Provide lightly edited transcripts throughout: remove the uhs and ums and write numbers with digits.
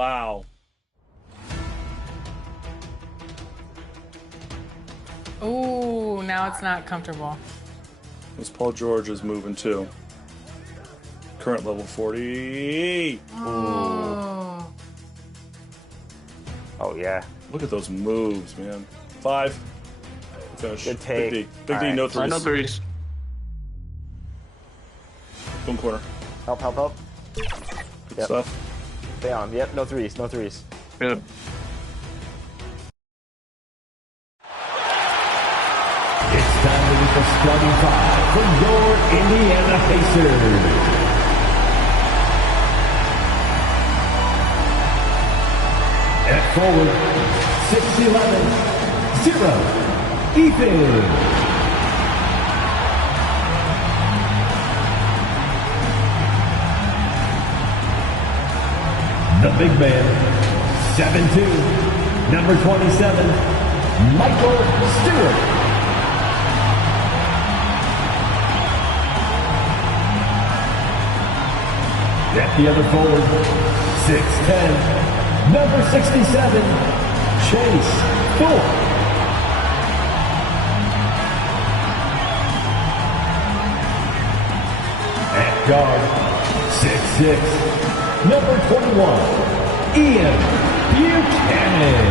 Wow. Ooh, now it's not comfortable. This Paul George is moving too. Current level 40. Oh. Oh, yeah. Look at those moves, man. 5. Finish. Good take. Big D. Big D, no threes. No threes. Boom corner. Help, help, help. Good Yep. stuff. Stay on. Yep, no threes, no threes. Good. It's time to meet the starting five for your Indiana Pacers. At forward, 6'11", 0, Ethan. The big man, 7'2", number 27, Michael Stewart. At the other forward, 6'10", number 67, Chase Thorpe. At guard, 6'6", number 21, Ian Buchanan.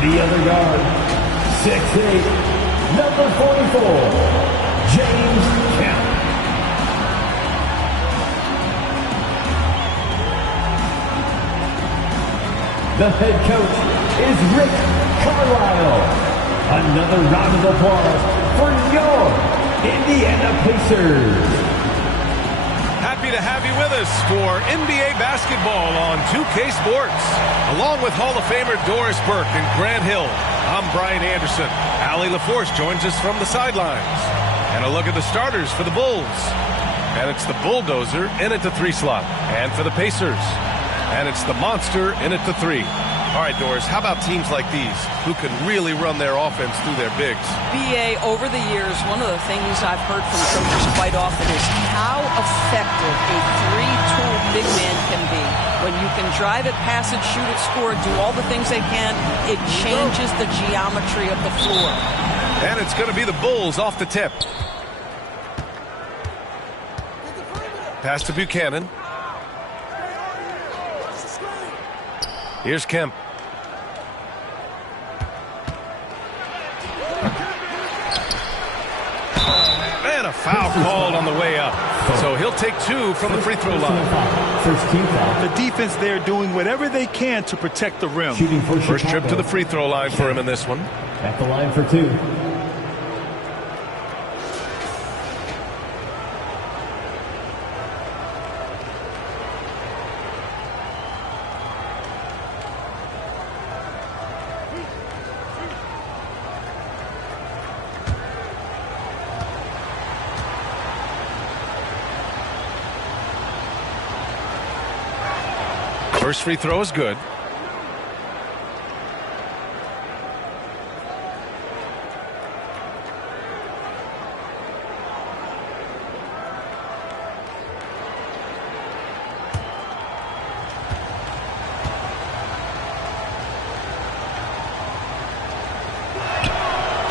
The other guard, 6'8", number 44, James Kemp. The head coach is Rick Carlisle. Another round of applause for your Indiana Pacers. Happy to have you with us for NBA basketball on 2K Sports. Along with Hall of Famer Doris Burke and Grant Hill, I'm Brian Anderson. Allie LaForce joins us from the sidelines. And a look at the starters for the Bulls. And it's the Bulldozer in at the 3 slot. And for the Pacers. And it's the Monster in at the 3. All right, Doris, how about teams like these who can really run their offense through their bigs? BA, over the years, one of the things I've heard from coaches quite often is how effective a 3-tool big man can be. When you can drive it, pass it, shoot it, score it, do all the things they can, it changes the geometry of the floor. And it's going to be the Bulls off the tip. Pass to Buchanan. Here's Kemp. And a foul called on the way up. So he'll take 2 from the free throw line. The defense there doing whatever they can to protect the rim. First trip to the free throw line for him in this one. At the line for 2. First free throw is good.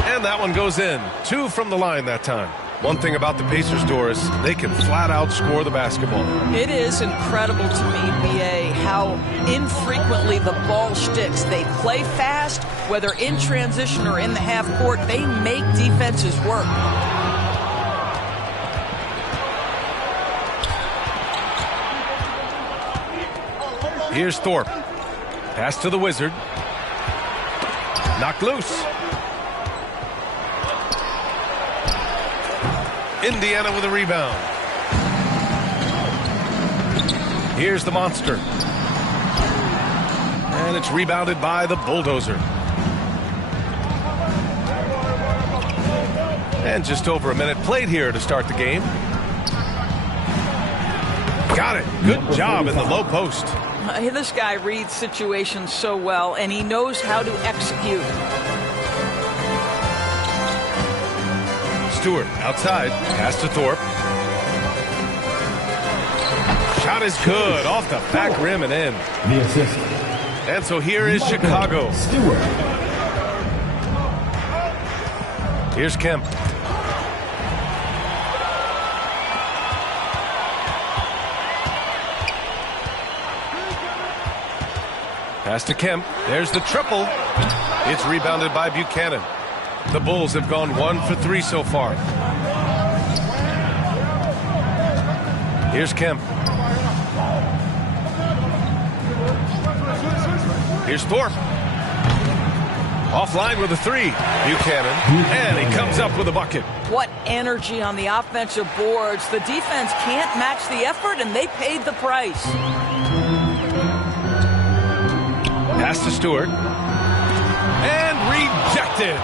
And that one goes in. 2 from the line that time. One thing about the Pacers, Doris, they can flat out score the basketball. It is incredible to me, BA, how infrequently the ball sticks. They play fast, whether in transition or in the half court. They make defenses work. Here's Thorpe. Pass to the Wizard. Knocked loose. Indiana with a rebound. Here's the Monster. And it's rebounded by the Bulldozer. And just over a minute played here to start the game. Got it. Good job in the low post. This guy reads situations so well, and he knows how to execute. Stewart outside. Pass to Thorpe. Shot is good. Off the back rim and in. The assist. And so here is Chicago. Stewart. Here's Kemp. Pass to Kemp. There's the triple. It's rebounded by Buchanan. The Bulls have gone 1 for 3 so far. Here's Kemp. Here's Thorpe. Offline with a 3. Buchanan. And he comes up with a bucket. What energy on the offensive boards. The defense can't match the effort, and they paid the price. Pass to Stewart. And rejected.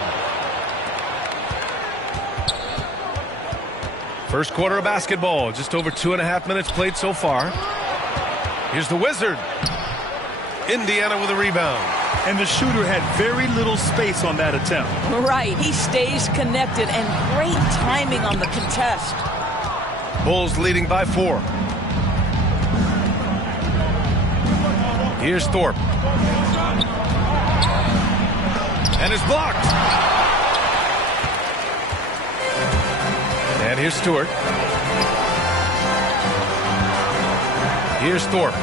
First quarter of basketball. Just over 2.5 minutes played so far. Here's the Wizard. Indiana with a rebound. And the shooter had very little space on that attempt. Right. He stays connected, and great timing on the contest. Bulls leading by 4. Here's Thorpe. And it's blocked. And here's Stewart. Here's Thorpe.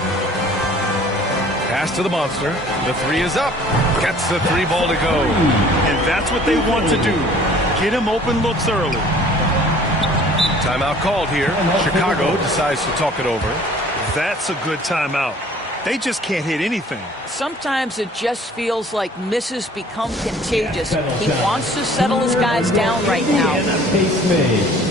Pass to the monster. The 3 is up. Gets the 3 ball to go. And that's what they want to do. Get him open looks early. Timeout called here. Chicago decides to talk it over. That's a good timeout. They just can't hit anything. Sometimes it just feels like misses become contagious. He wants to settle his guys down right now. Pace made.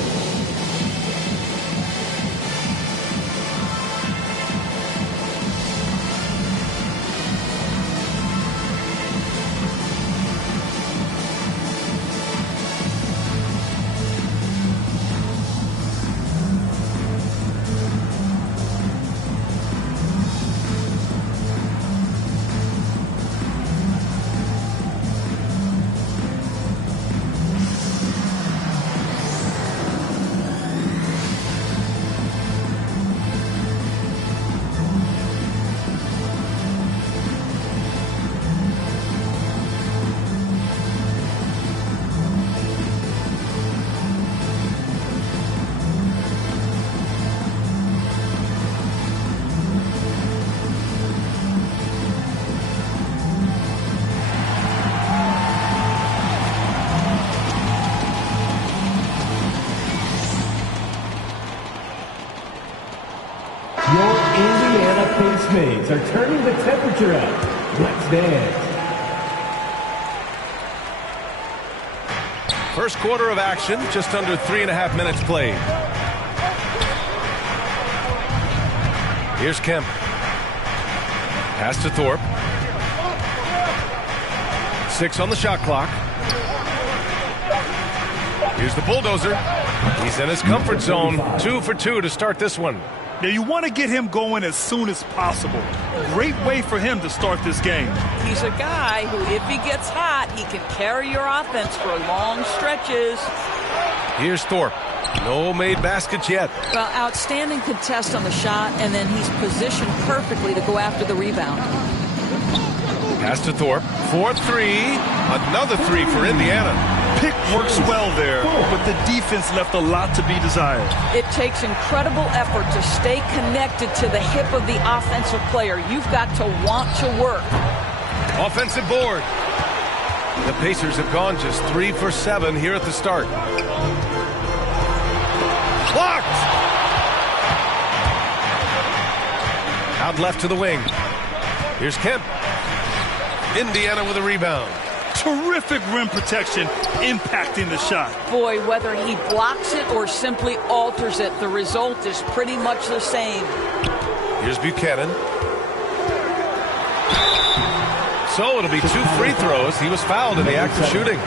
Your Indiana pace mates are turning the temperature up. Let's dance. First quarter of action, just under 3.5 minutes played. Here's Kemp. Pass to Thorpe. 6 on the shot clock. Here's the bulldozer. He's in his comfort zone. 2 for 2 to start this one. Now you want to get him going as soon as possible. Great way for him to start this game. He's a guy who, if he gets hot, he can carry your offense for long stretches. Here's Thorpe. No made baskets yet. Well, outstanding contest on the shot, and then he's positioned perfectly to go after the rebound. Pass to Thorpe. 4-3. Another 3 for Indiana. Pick works well there, but the defense left a lot to be desired. It takes incredible effort to stay connected to the hip of the offensive player. You've got to want to work. Offensive board. The Pacers have gone just 3 for 7 here at the start. Blocked! Out left to the wing. Here's Kemp. Indiana with a rebound. Terrific rim protection, impacting the shot. Boy, whether he blocks it or simply alters it, the result is pretty much the same. Here's Buchanan. So it'll be 2 free throws. He was fouled in the act of shooting.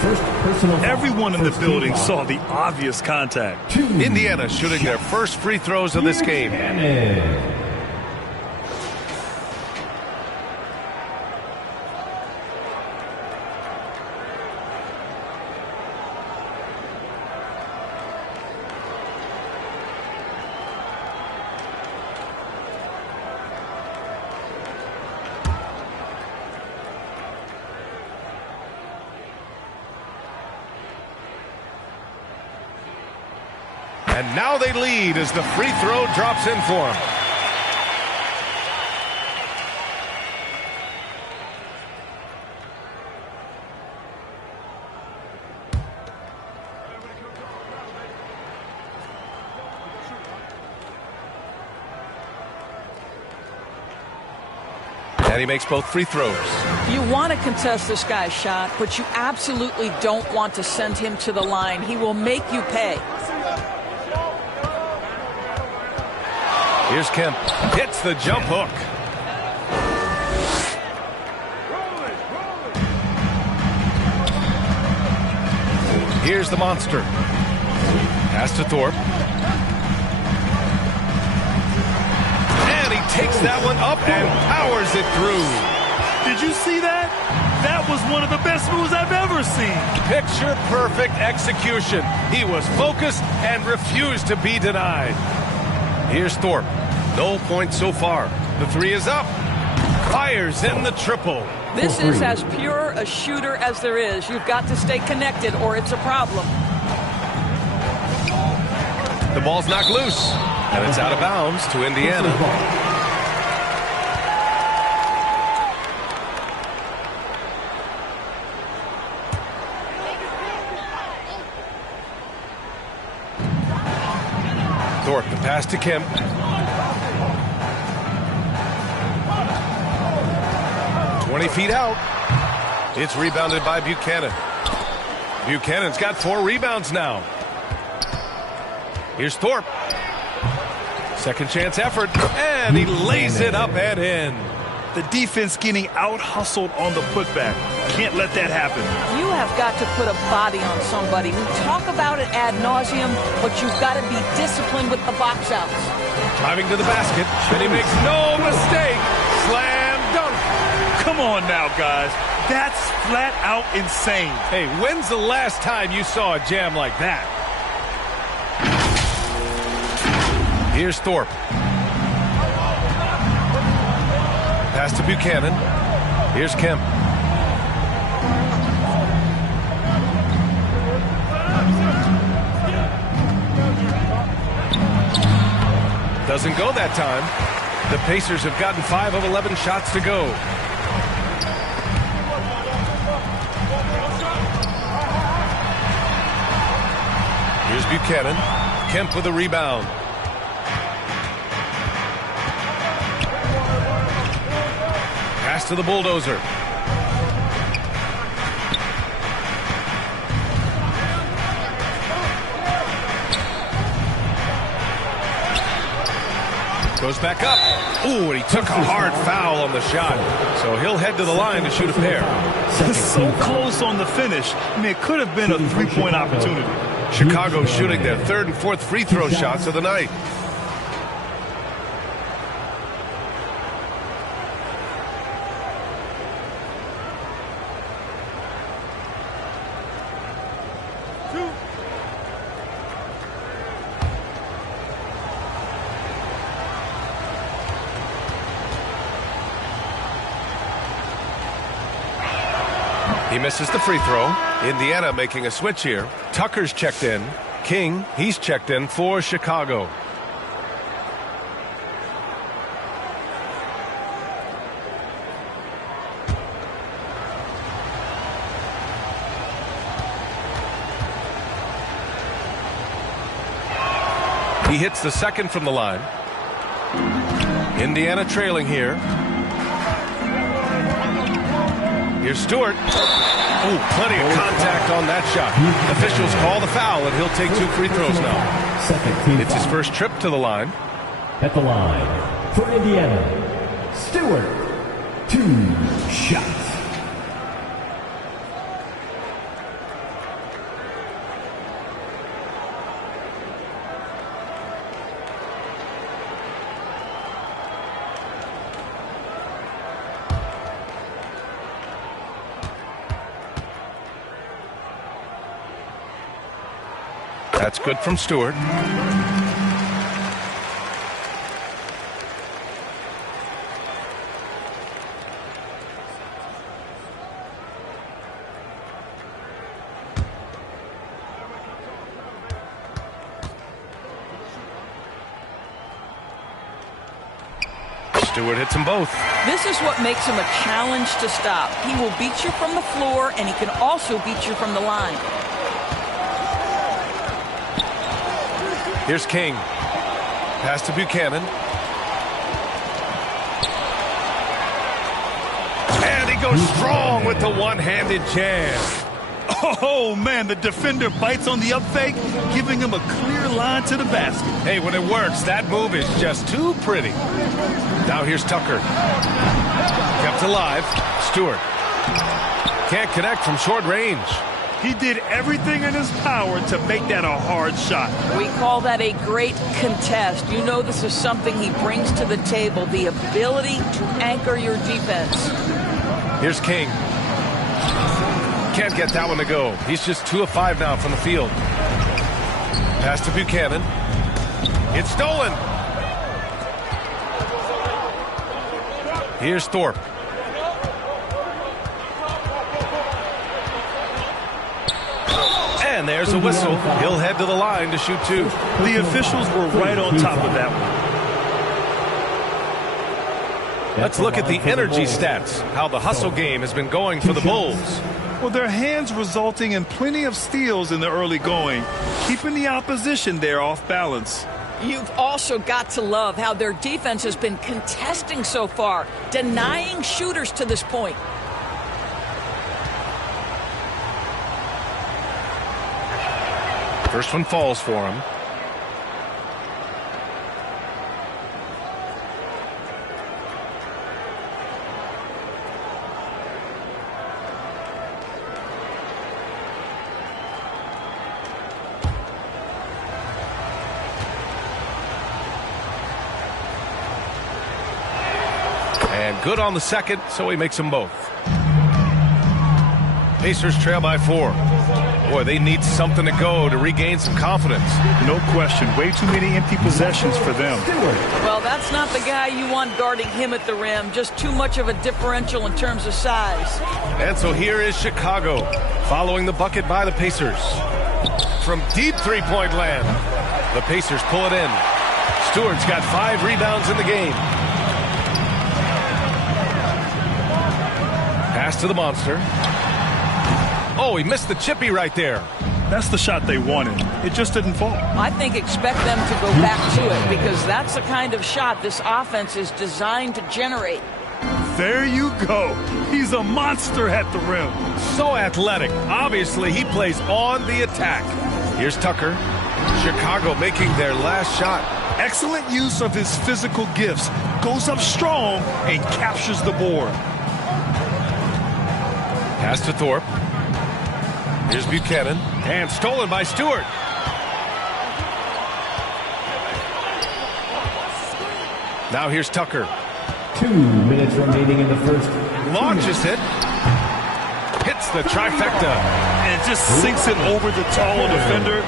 First personal. Everyone in the building saw the obvious contact. Indiana shooting their first free throws of this game. And now they lead as the free throw drops in for him. And he makes both free throws. You want to contest this guy's shot, but you absolutely don't want to send him to the line. He will make you pay. Here's Kemp. Hits the jump hook. Here's the monster. Pass to Thorpe. And he takes that one up and powers it through. Did you see that? That was one of the best moves I've ever seen. Picture perfect execution. He was focused and refused to be denied. Here's Thorpe. No points so far. The three is up. Fires in the triple. This is as pure a shooter as there is. You've got to stay connected or it's a problem. The ball's knocked loose, and it's out of bounds to Indiana. Thorpe, the pass to Kemp. Feet out. It's rebounded by Buchanan. Buchanan's got 4 rebounds now. Here's Thorpe. Second chance effort, and he lays it up and in. The defense getting out-hustled on the putback. Can't let that happen. You have got to put a body on somebody. We talk about it ad nauseum, but you've got to be disciplined with the box outs. Driving to the basket, and he makes no mistake. Slam dunk. Come on now, guys. That's flat out insane. Hey, when's the last time you saw a jam like that? Here's Thorpe. Pass to Buchanan. Here's Kemp. Doesn't go that time. The Pacers have gotten 5 of 11 shots to go. Here's Buchanan. Kemp with a rebound. Pass to the bulldozer. Goes back up. Ooh, and he took a hard foul on the shot. So he'll head to the line to shoot a pair. So close on the finish. I mean, it could have been a three-point opportunity. Chicago shooting their 3rd and 4th free throw shots of the night. He misses the free throw. Indiana making a switch here. Tucker's checked in. King, he's checked in for Chicago. He hits the second from the line. Indiana trailing here. Here's Stewart. Oh, plenty of contact on that shot. Officials call the foul, and he'll take 2 free throws now. It's his first trip to the line. At the line for Indiana, Stewart, 2 shots. That's good from Stewart. Stewart hits them both. This is what makes him a challenge to stop. He will beat you from the floor, and he can also beat you from the line. Here's King. Pass to Buchanan. And he goes strong with the one-handed jam. Oh, man, the defender bites on the up fake, giving him a clear line to the basket. Hey, when it works, that move is just too pretty. Now here's Tucker. Kept alive. Stewart. Can't connect from short range. He did everything in his power to make that a hard shot. We call that a great contest. You know this is something he brings to the table, the ability to anchor your defense. Here's King. Can't get that one to go. He's just 2 of 5 now from the field. Pass to Buchanan. It's stolen. Here's Thorpe. And there's a whistle. He'll head to the line to shoot 2. The officials were right on top of that one. Let's look at the energy stats, how the hustle game has been going for the Bulls. Well, their hands resulting in plenty of steals in the early going, keeping the opposition there off balance. You've also got to love how their defense has been contesting so far, denying shooters to this point. First one falls for him. And good on the second, so he makes them both. Pacers trail by 4. Boy, they need something to go to regain some confidence. No question. Way too many empty possessions for them. Well, that's not the guy you want guarding him at the rim. Just too much of a differential in terms of size. And so here is Chicago, following the bucket by the Pacers. From deep three-point land, the Pacers pull it in. Stewart's got 5 rebounds in the game. Pass to the monster. Oh, he missed the chippy right there. That's the shot they wanted. It just didn't fall. I think expect them to go back to it because that's the kind of shot this offense is designed to generate. There you go. He's a monster at the rim. So athletic. Obviously, he plays on the attack. Here's Tucker. Chicago making their last shot. Excellent use of his physical gifts. Goes up strong and captures the board. Pass to Thorpe. Here's Buchanan. And stolen by Stewart. Now here's Tucker. 2 minutes remaining in the first. Launches it. Hits the trifecta. And just sinks it over the tall defender.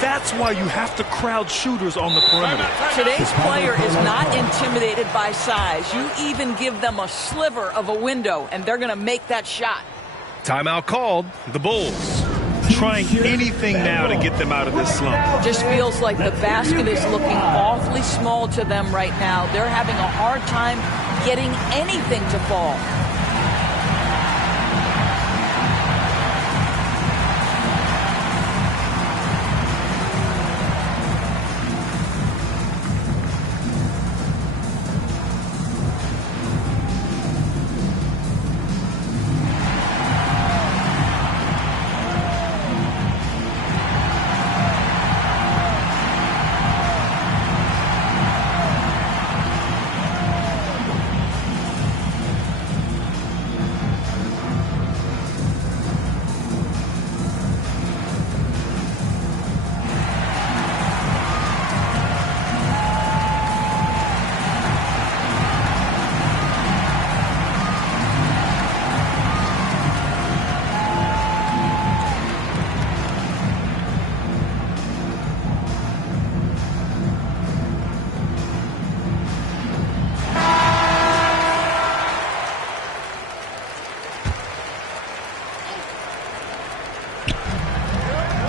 That's why you have to crowd shooters on the perimeter. Today's player is not intimidated by size. You even give them a sliver of a window, and they're going to make that shot. Timeout called. The Bulls. Trying anything now to get them out of this slump. Just feels like the basket is looking awfully small to them right now. They're having a hard time getting anything to fall.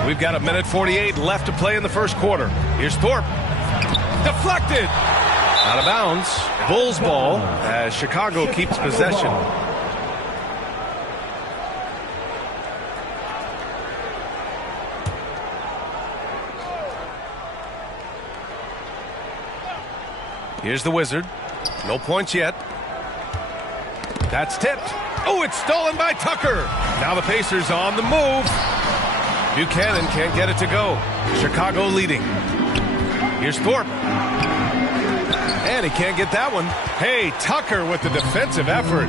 We've got 1:48 left to play in the first quarter. Here's Thorpe. Deflected. Out of bounds. Bulls ball as Chicago keeps possession. Here's the Wizard. No points yet. That's tipped. Oh, it's stolen by Tucker. Now the Pacers on the move. Buchanan can't get it to go. Chicago leading. Here's Thorpe. And he can't get that one. Hey, Tucker with the defensive effort.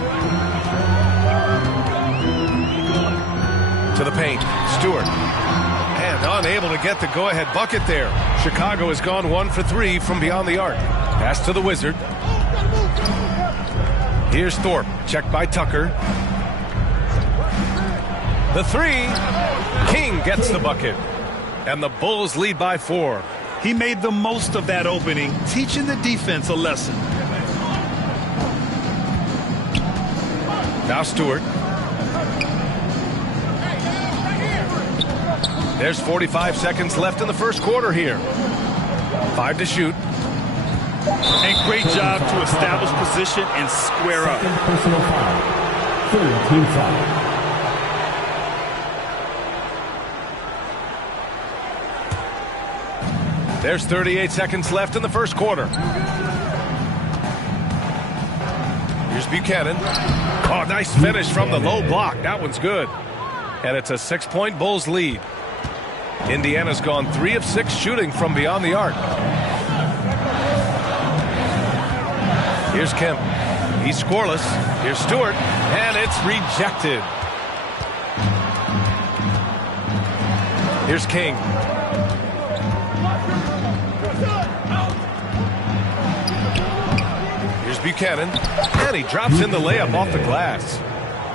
To the paint. Stewart. And unable to get the go-ahead bucket there. Chicago has gone 1 for 3 from beyond the arc. Pass to the Wizard. Here's Thorpe. Checked by Tucker. The three. King gets the bucket. And the Bulls lead by 4. He made the most of that opening, teaching the defense a lesson. Now Stewart. There's 45 seconds left in the first quarter here. 5 to shoot. And great job to establish position and square up. Second personal foul. Third team foul. There's 38 seconds left in the first quarter. Here's Buchanan. Oh, nice finish from the low block. That one's good. And it's a 6-point Bulls lead. Indiana's gone 3 of 6 shooting from beyond the arc. Here's Kemp. He's scoreless. Here's Stewart. And it's rejected. Here's King. Here's Buchanan. And he drops in the layup off the glass.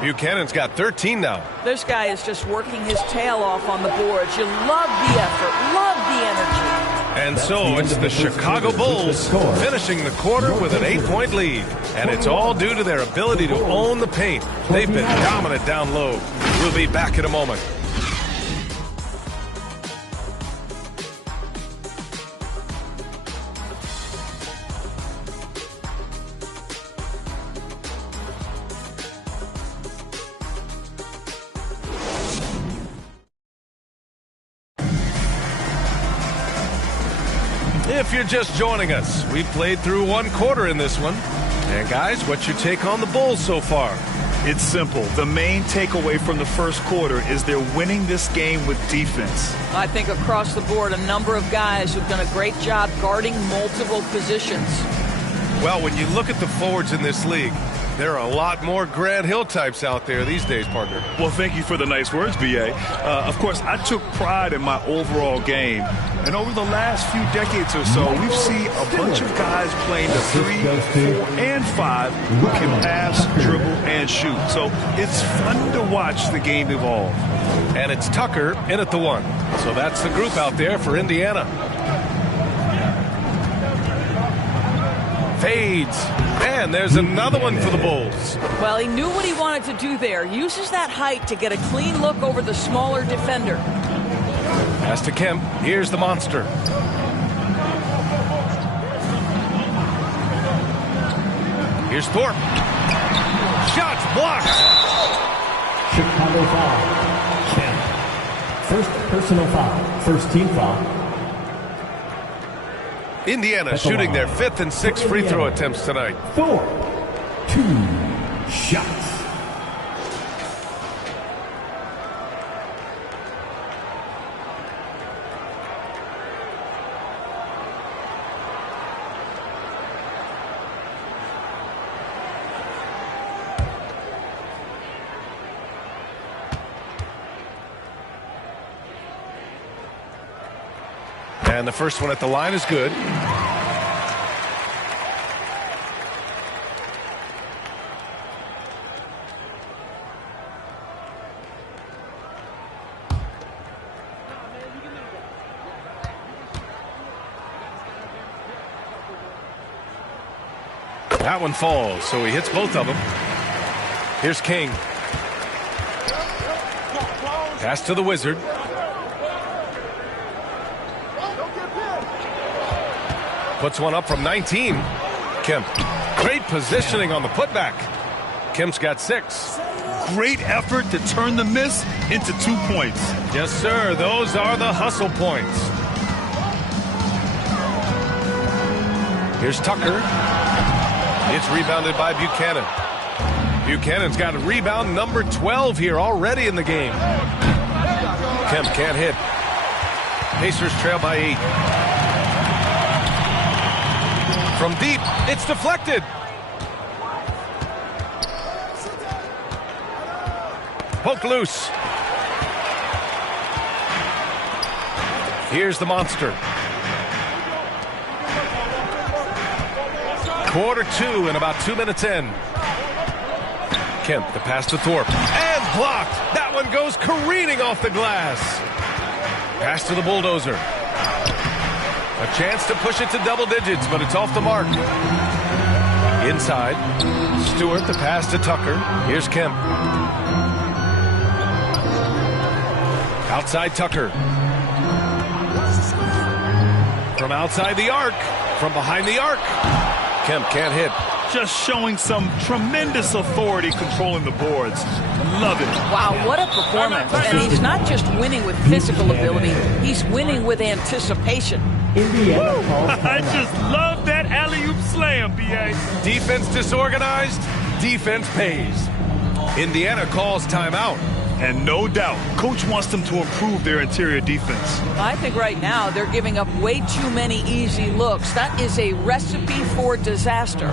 Buchanan's got 13 now. This guy is just working his tail off on the boards. You love the effort, love the energy. And so it's the Chicago Bulls finishing the quarter with an 8-point lead. And it's all due to their ability to own the paint. They've been dominant down low. We'll be back in a moment. If you're just joining us, we've played through 1 quarter in this one. And guys, what's your take on the Bulls so far? It's simple. The main takeaway from the first quarter is they're winning this game with defense. I think across the board, a number of guys who've done a great job guarding multiple positions. Well, when you look at the forwards in this league, there are a lot more Grant Hill types out there these days, partner. Well, thank you for the nice words, B.A. Of course, I took pride in my overall game. And over the last few decades or so, we've seen a bunch of guys playing the 3, 4, and 5 who can pass, dribble, and shoot. So it's fun to watch the game evolve. And it's Tucker in at the 1. So that's the group out there for Indiana. Fades. And there's another one for the Bulls. Well, he knew what he wanted to do there. Uses that height to get a clean look over the smaller defender. Pass to Kemp. Here's the monster. Here's Thorpe. Shots blocked. Chicago foul. Kemp. First personal foul. First team foul. Indiana shooting their 5th and 6th free throw attempts tonight. 4, 2 shots. And the first one at the line is good. That one falls, so he hits both of them. Here's King. Pass to the Wizard. Puts one up from 19. Kemp. Great positioning on the putback. Kemp's got 6. Great effort to turn the miss into 2 points. Yes, sir. Those are the hustle points. Here's Tucker. It's rebounded by Buchanan. Buchanan's got a rebound number 12 here already in the game. Kemp can't hit. Pacers trail by 8. From deep, it's deflected. Poke loose. Here's the monster. Quarter 2 and about 2 minutes in. Kemp, the pass to Thorpe. And blocked. That one goes careening off the glass. Pass to the bulldozer. A chance to push it to double digits, but it's off the mark. Inside. Stewart, the pass to Tucker. Here's Kemp. Outside Tucker. From outside the arc. From behind the arc. Kemp can't hit. Just showing some tremendous authority controlling the boards. Love it. Wow, what a performance. And he's not just winning with physical ability, he's winning with anticipation. Indiana calls I just love that alley-oop slam, B.A. Defense disorganized, defense pays. Indiana calls timeout. And no doubt, Coach wants them to improve their interior defense. I think right now they're giving up way too many easy looks. That is a recipe for disaster.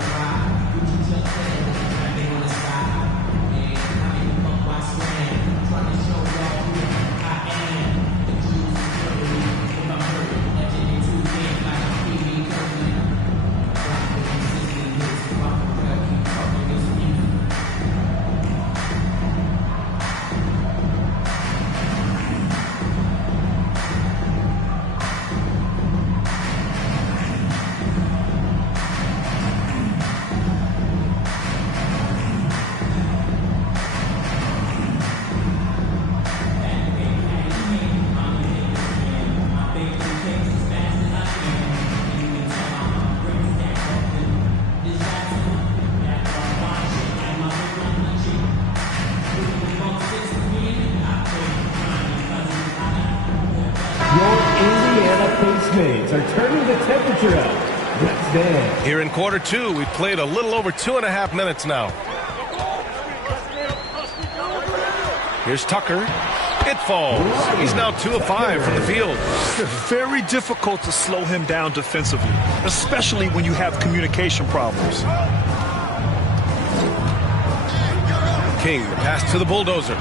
Are turning the temperature up. Let's dance. Here in quarter 2, we've played a little over 2.5 minutes now. Here's Tucker. It falls. He's now 2 of 5 from the field. Very difficult to slow him down defensively, especially when you have communication problems. King, the pass to the bulldozer.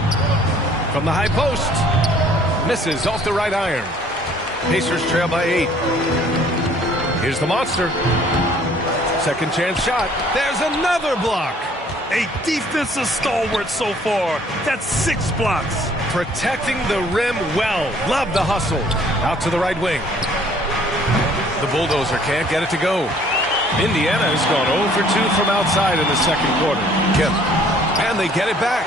From the high post. Misses off the right iron. Pacers trail by 8. Here's the monster. Second chance shot. There's another block. A defensive stalwart so far. That's 6 blocks. Protecting the rim well. Love the hustle. Out to the right wing. The bulldozer can't get it to go. Indiana has gone 0 for 2 from outside in the second quarter. Kemp. And they get it back.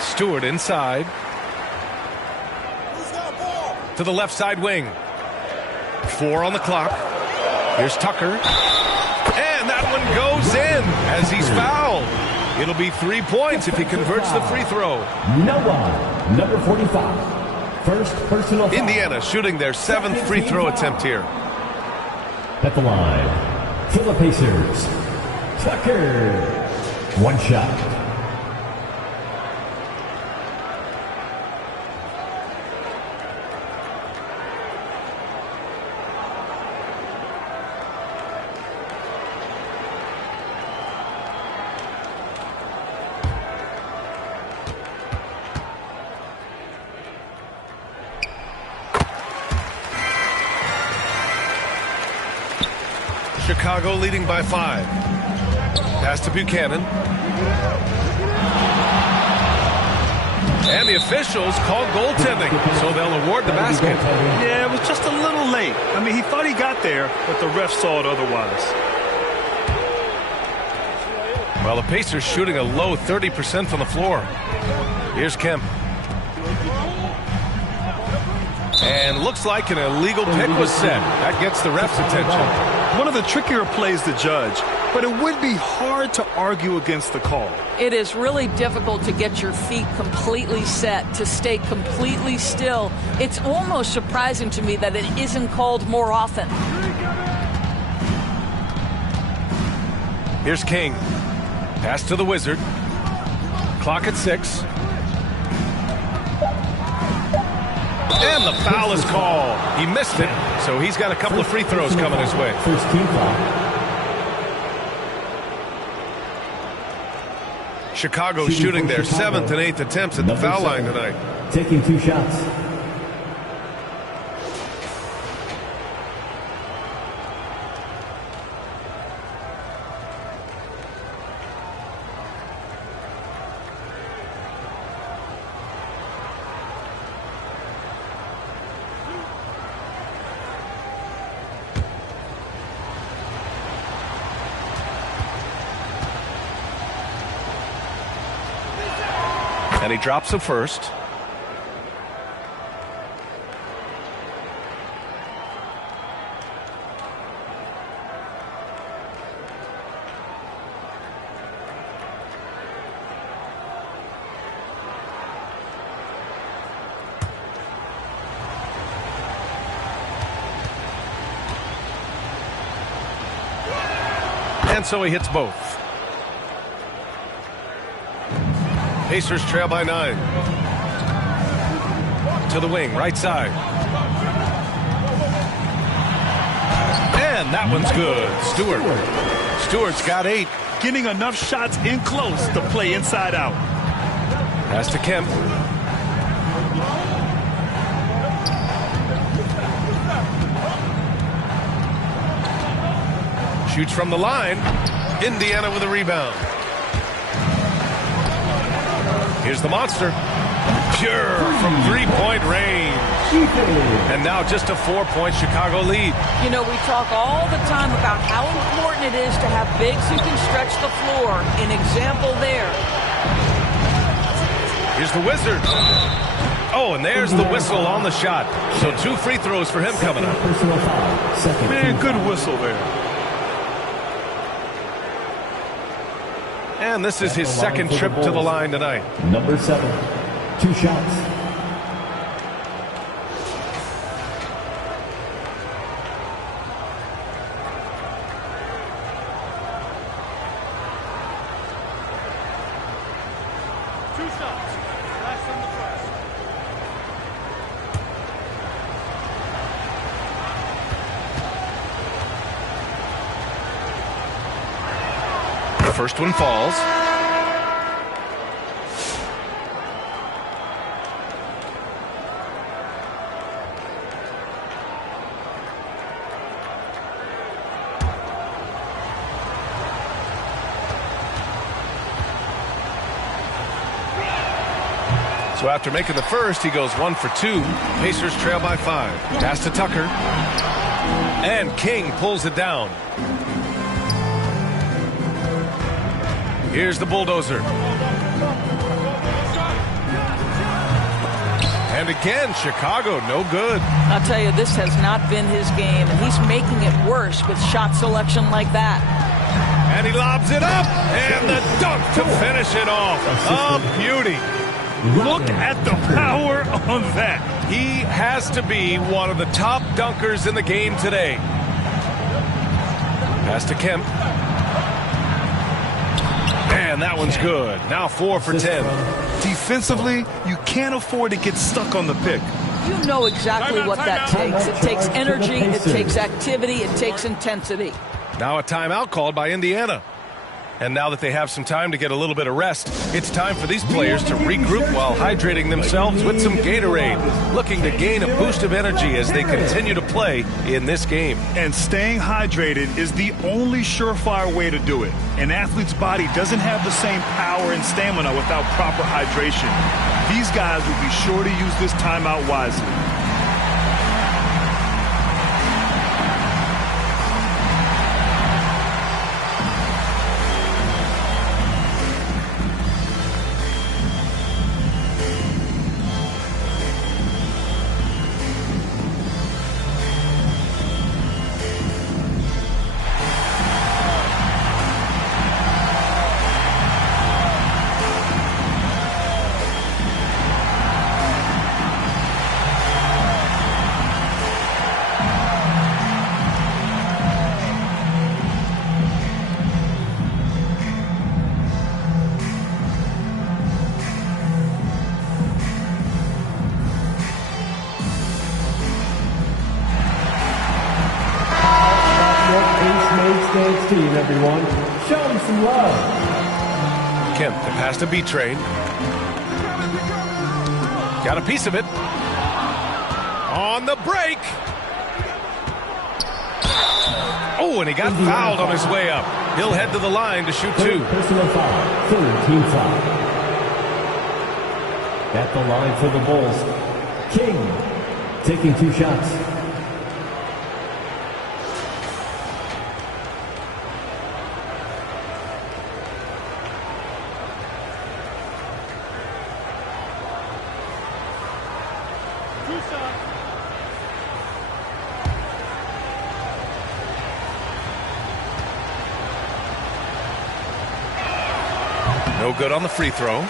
Stewart inside. To the left side wing. 4 on the clock. Here's Tucker. And that one goes in as he's fouled. It'll be 3 points if he converts the free throw. Noah, number 45. First personal foul. Indiana shooting their 7th free throw attempt here. At the line, for the Pacers, Tucker. One shot. Chicago leading by 5. Pass to Buchanan. And the officials call goaltending, so they'll award the basket. Yeah, it was just a little late. I mean, he thought he got there, but the ref saw it otherwise. Well, the Pacers shooting a low 30% from the floor. Here's Kemp. And And looks like an illegal pick was set. That gets the ref's attention. One of the trickier plays to judge, but it would be hard to argue against the call. It is really difficult to get your feet completely set, to stay completely still. It's almost surprising to me that it isn't called more often. Here's King. Pass to the Wizard. Clock at 6. And the foul is called. He missed it, so he's got a couple of free throws coming his way. First team foul. Chicago shooting their 7th and 8th attempts at the foul line tonight. Taking 2 shots. And he drops it first. And so he hits both. Pacers trail by 9. To the wing, right side. And that one's good. Stewart's got 8. Getting enough shots in close to play inside out. Pass to Kemp. Shoots from the line. Indiana with a rebound. Here's the monster. Pure from three-point range. And now just a 4-point Chicago lead. You know, we talk all the time about how important it is to have bigs who can stretch the floor. An example there. Here's the Wizard. Oh, and there's the whistle on the shot. So 2 free throws for him coming up. Man, good whistle there. And this is his second trip to the line tonight. Number 7. 2 shots. First one falls. So after making the first, he goes 1 for 2. Pacers trail by 5. Pass to Tucker. And King pulls it down. Here's the bulldozer. And again, Chicago, no good. I'll tell you, this has not been his game, and he's making it worse with shot selection like that. And he lobs it up, and the dunk to finish it off. A beauty. Look at the power on that. He has to be one of the top dunkers in the game today. Pass to Kemp. And that one's good. Now 4 for 10. Defensively, you can't afford to get stuck on the pick. You know exactly what that takes. It takes energy, it takes activity, it takes intensity. Now a timeout called by Indiana. And now that they have some time to get a little bit of rest, it's time for these players to regroup while hydrating themselves with some Gatorade, looking to gain a boost of energy as they continue to play in this game. And staying hydrated is the only surefire way to do it. An athlete's body doesn't have the same power and stamina without proper hydration. These guys will be sure to use this timeout wisely. Dance team, everyone. Show them some love. Kemp, the pass to B-Train. Got a piece of it. On the break. Oh, and he got fouled on his way up. He'll head to the line to shoot two. Personal foul. Third team foul. At the line for the Bulls, King taking 2 shots. No good on the free throw.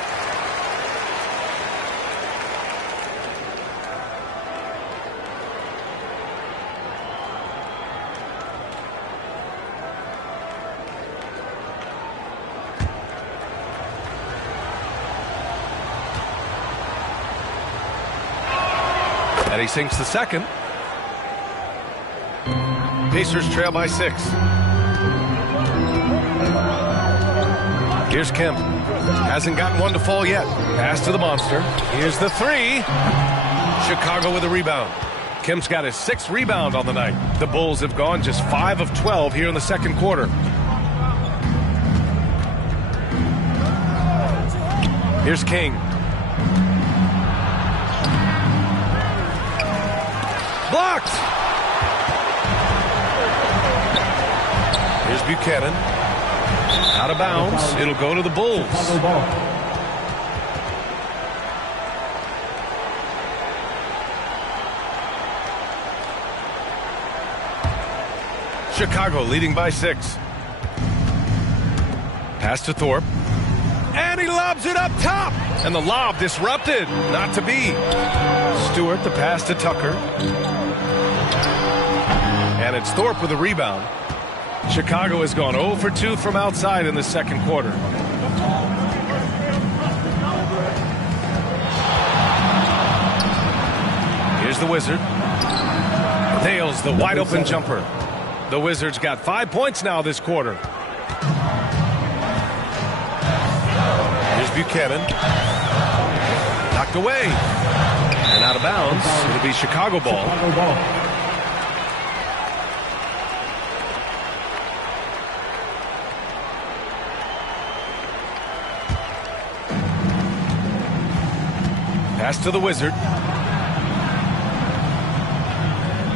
And he sinks the second. Pacers trail by 6. Here's Kemp. Hasn't gotten one to fall yet. Pass to the monster. Here's the 3. Chicago with a rebound. Kemp's got his 6th rebound on the night. The Bulls have gone just 5 of 12 here in the second quarter. Here's King. Blocked! Here's Buchanan. Out of bounds. It'll go to the Bulls. Chicago leading by 6. Pass to Thorpe. And he lobs it up top. And the lob disrupted. Not to be. Stewart, the pass to Tucker. And it's Thorpe with a rebound. Chicago has gone 0 for 2 from outside in the second quarter. Here's the Wizard. Nails the wide open jumper. The Wizards got 5 points now this quarter. Here's Buchanan. Knocked away. And out of bounds. It'll be Chicago ball. Pass to the Wizard.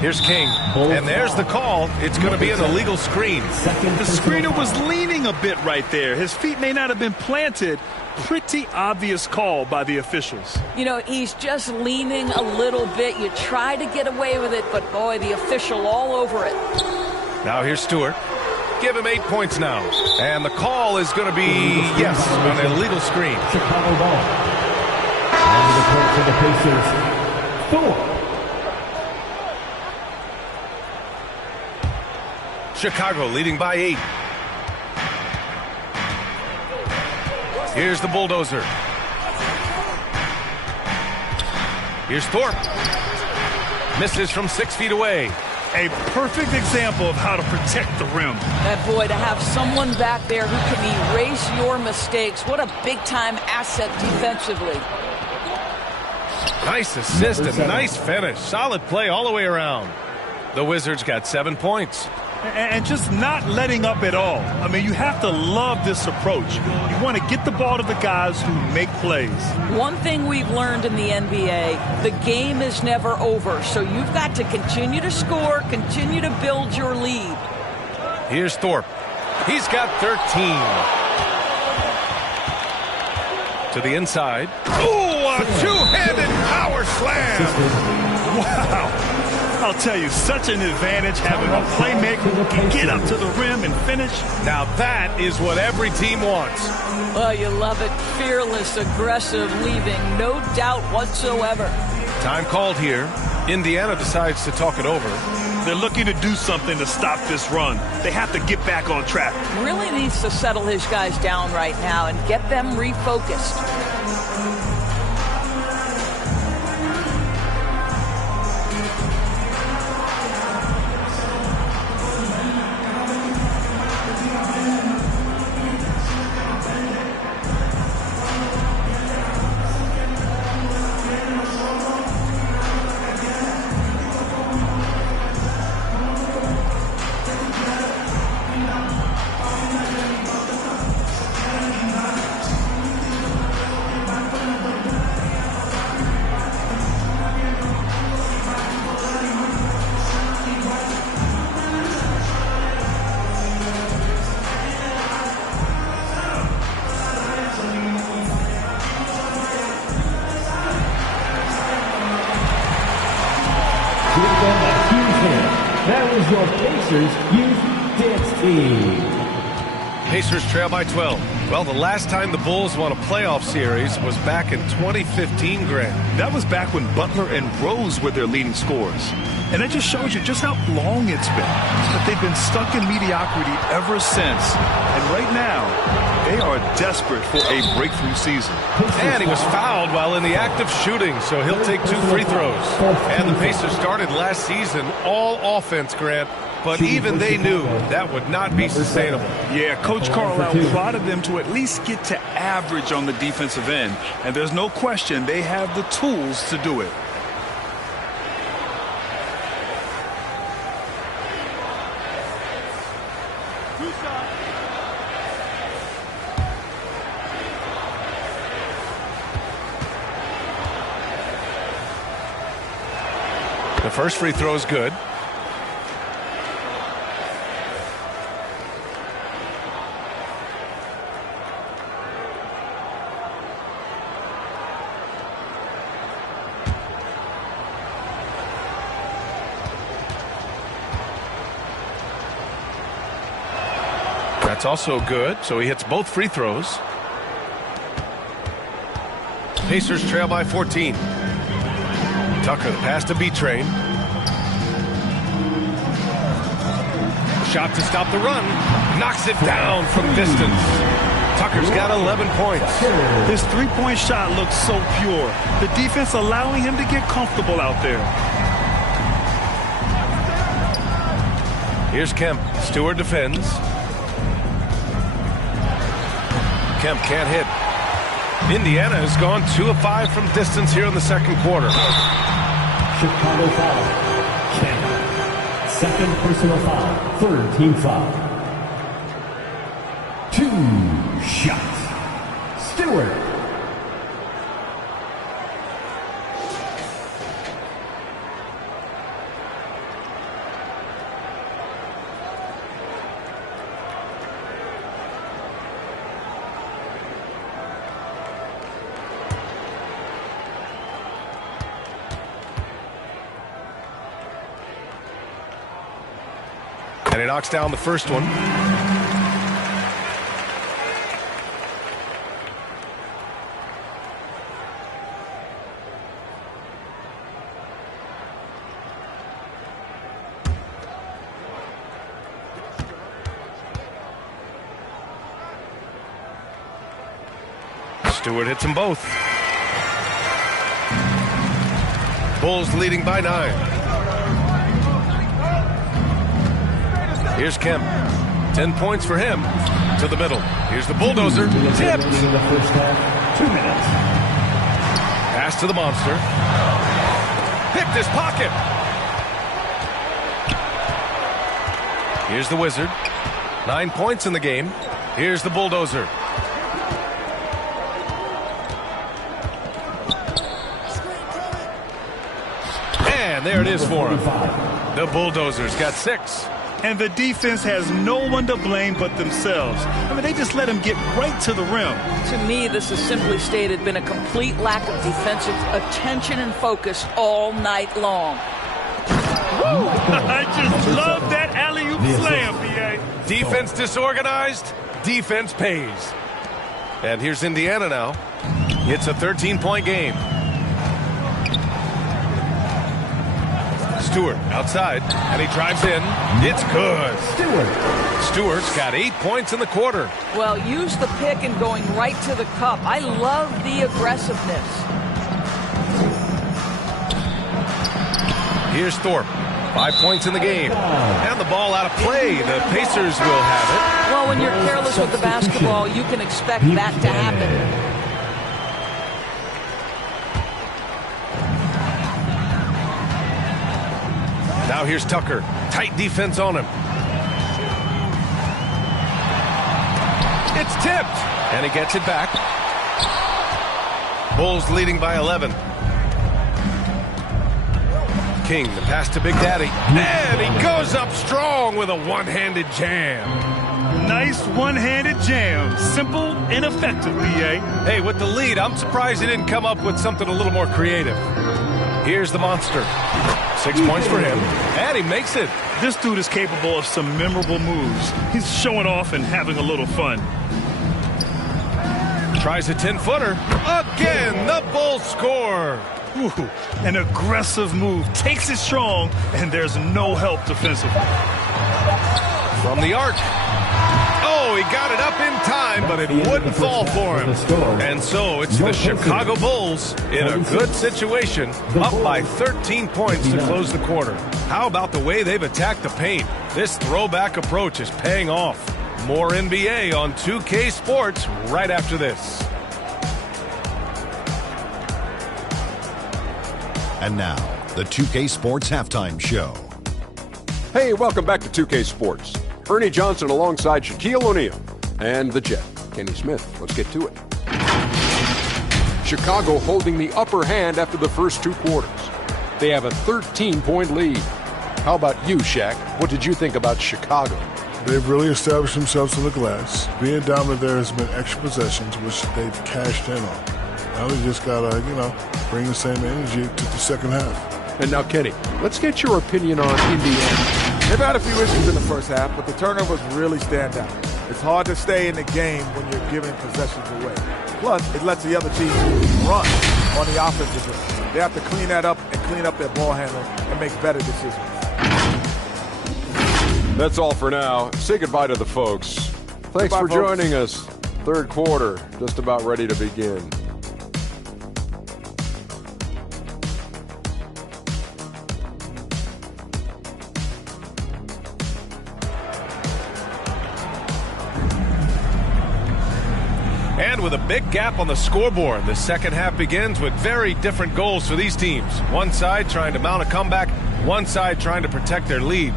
Here's King. And there's the call. It's going to be an illegal screen. The screener was leaning a bit right there. His feet may not have been planted. Pretty obvious call by the officials. You know, he's just leaning a little bit. You try to get away with it, but boy, the official all over it. Now here's Stewart. Give him 8 points now. And the call is going to be, yes, on an illegal screen. Chicago ball. On the court for the Pacers. 4. Chicago leading by 8. Here's the bulldozer. Here's Thorpe. Misses from 6 feet away. A perfect example of how to protect the rim. That boy, to have someone back there who can erase your mistakes. What a big-time asset defensively. Nice assist and nice finish. Solid play all the way around. The Wizards got 7 points. And just not letting up at all. I mean, you have to love this approach. You want to get the ball to the guys who make plays. One thing we've learned in the NBA, the game is never over. So you've got to continue to score, continue to build your lead. Here's Thorpe. He's got 13. To the inside. Ooh, a two-handed power slam. Wow. I'll tell you, such an advantage having a playmaker who can get up to the rim and finish. Now that is what every team wants. Well, you love it. Fearless, aggressive, leaving no doubt whatsoever. Time called here. Indiana decides to talk it over. They're looking to do something to stop this run. They have to get back on track. Really needs to settle his guys down right now and get them refocused. That was your Pacers Youth Dance Team. Pacers trail by 12. Well, the last time the Bulls won a playoff series was back in 2015, Grant. That was back when Butler and Rose were their leading scorers. And that just shows you just how long it's been. But they've been stuck in mediocrity ever since. And right now, they are desperate for a breakthrough season. And he was fouled while in the act of shooting, so he'll take 2 free throws. And the Pacers started last season all offense, Grant. But even they knew that would not be sustainable. Yeah, Coach Carlisle prodded them to at least get to average on the defensive end. And there's no question they have the tools to do it. The first free throw is good. That's also good, so he hits both free throws. Pacers trail by 14. Tucker, the pass to B-Train. Shot to stop the run. Knocks it down from distance. Tucker's got 11 points. His three-point shot looks so pure. The defense allowing him to get comfortable out there. Here's Kemp. Stewart defends. Kemp can't hit. Indiana has gone 2 of 5 from distance here in the second quarter. Chicago foul. Kemp. Second personal foul. Third team foul. 2 shots. Stewart. And he knocks down the first one. Stewart hits them both. Bulls leading by 9. Here's Kemp. 10 points for him. To the middle. Here's the bulldozer. Tipped. In the first half, 2 minutes. Pass to the monster. Picked his pocket. Here's the Wizard. 9 points in the game. Here's the bulldozer. And there it is for him. The bulldozer's got 6. And the defense has no one to blame but themselves. I mean, they just let him get right to the rim. To me, this has simply stated been a complete lack of defensive attention and focus all night long. I just love that alley-oop slam, B.A. Defense disorganized, defense pays. And here's Indiana now. It's a 13-point game. Stewart outside, and he drives in. It's good. Stewart's got 8 points in the quarter. Well, use the pick and going right to the cup. I love the aggressiveness. Here's Thorpe. 5 points in the game. And the ball out of play. The Pacers will have it. Well, when you're careless with the basketball, you can expect that to happen. Now here's Tucker. Tight defense on him. It's tipped. And he gets it back. Bulls leading by 11. King, the pass to Big Daddy. And he goes up strong with a one-handed jam. Nice one-handed jam. Simple and effective, B.A. Hey, with the lead, I'm surprised he didn't come up with something a little more creative. Here's the monster. 6 points for him, and he makes it. This dude is capable of some memorable moves. He's showing off and having a little fun. Tries a 10-footer. Again, the Bulls score. Ooh, an aggressive move. Takes it strong, and there's no help defensively. From the arc. Oh, he got it up in time, but it wouldn't fall for him. And so it's the Chicago Bulls in a good situation, up by 13 points to close the quarter. How about the way they've attacked the paint? This throwback approach is paying off. More NBA on 2K Sports right after this. And now, the 2K Sports Halftime Show. Hey, welcome back to 2K Sports. Ernie Johnson alongside Shaquille O'Neal and the Jet, Kenny Smith. Let's get to it. Chicago holding the upper hand after the first 2 quarters. They have a 13-point lead. How about you, Shaq? What did you think about Chicago? They've really established themselves on the glass. Being dominant there has been extra possessions, which they've cashed in on. Now they just got to, bring the same energy to the second half. And now, Kenny, let's get your opinion on Indiana. They've had a few issues in the first half, but the turnovers really stand out. It's hard to stay in the game when you're giving possessions away. Plus, it lets the other team run on the offensive end. They have to clean that up and clean up their ball handling and make better decisions. That's all for now. Say goodbye to the folks. Thanks for joining us. Third quarter, just about ready to begin. And with a big gap on the scoreboard, the second half begins with very different goals for these teams. One side trying to mount a comeback, one side trying to protect their lead.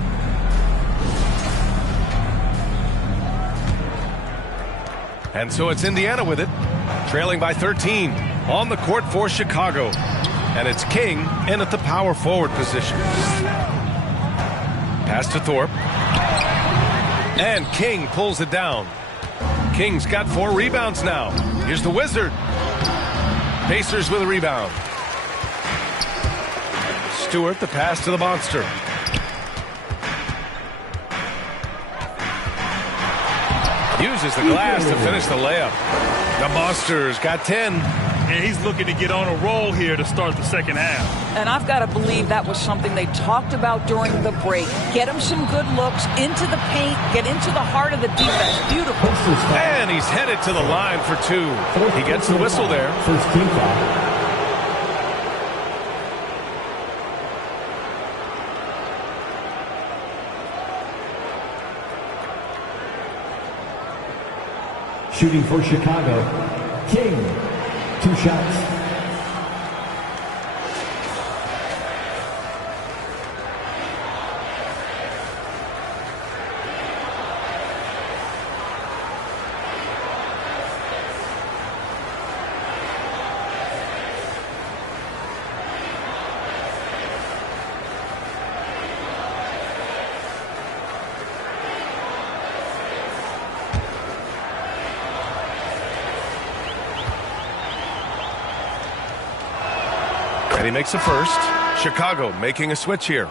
And so it's Indiana with it, trailing by 13 on the court for Chicago. And it's King in at the power forward position. Pass to Thorpe. And King pulls it down. King's got 4 rebounds now. Here's the Wizard. Pacers with a rebound. Stewart, the pass to the Monster. Uses the glass to finish the layup. The Monster's got 10. And he's looking to get on a roll here to start the second half. And I've got to believe that was something they talked about during the break. Get him some good looks into the paint, get into the heart of the defense. Beautiful. And he's headed to the line for 2. He gets the whistle there. First team foul. Shooting for Chicago, King, 2 shots. And he makes a first. Chicago making a switch here.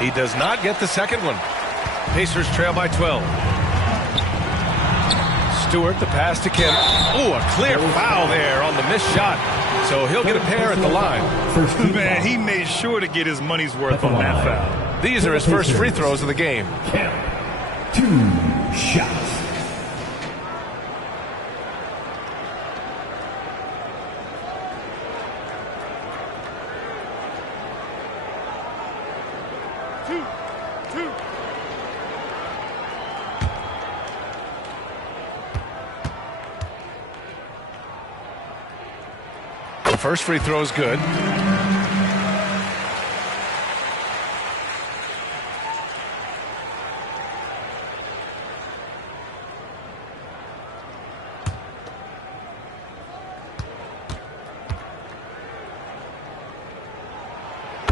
He does not get the second one. Pacers trail by 12. Stewart, the pass to Kim. Oh, a clear foul there on the missed shot. So he'll get a pair at the line. Man, he made sure to get his money's worth on that foul. These are his first free throws of the game. Kim, 2 shots. First free throw is good.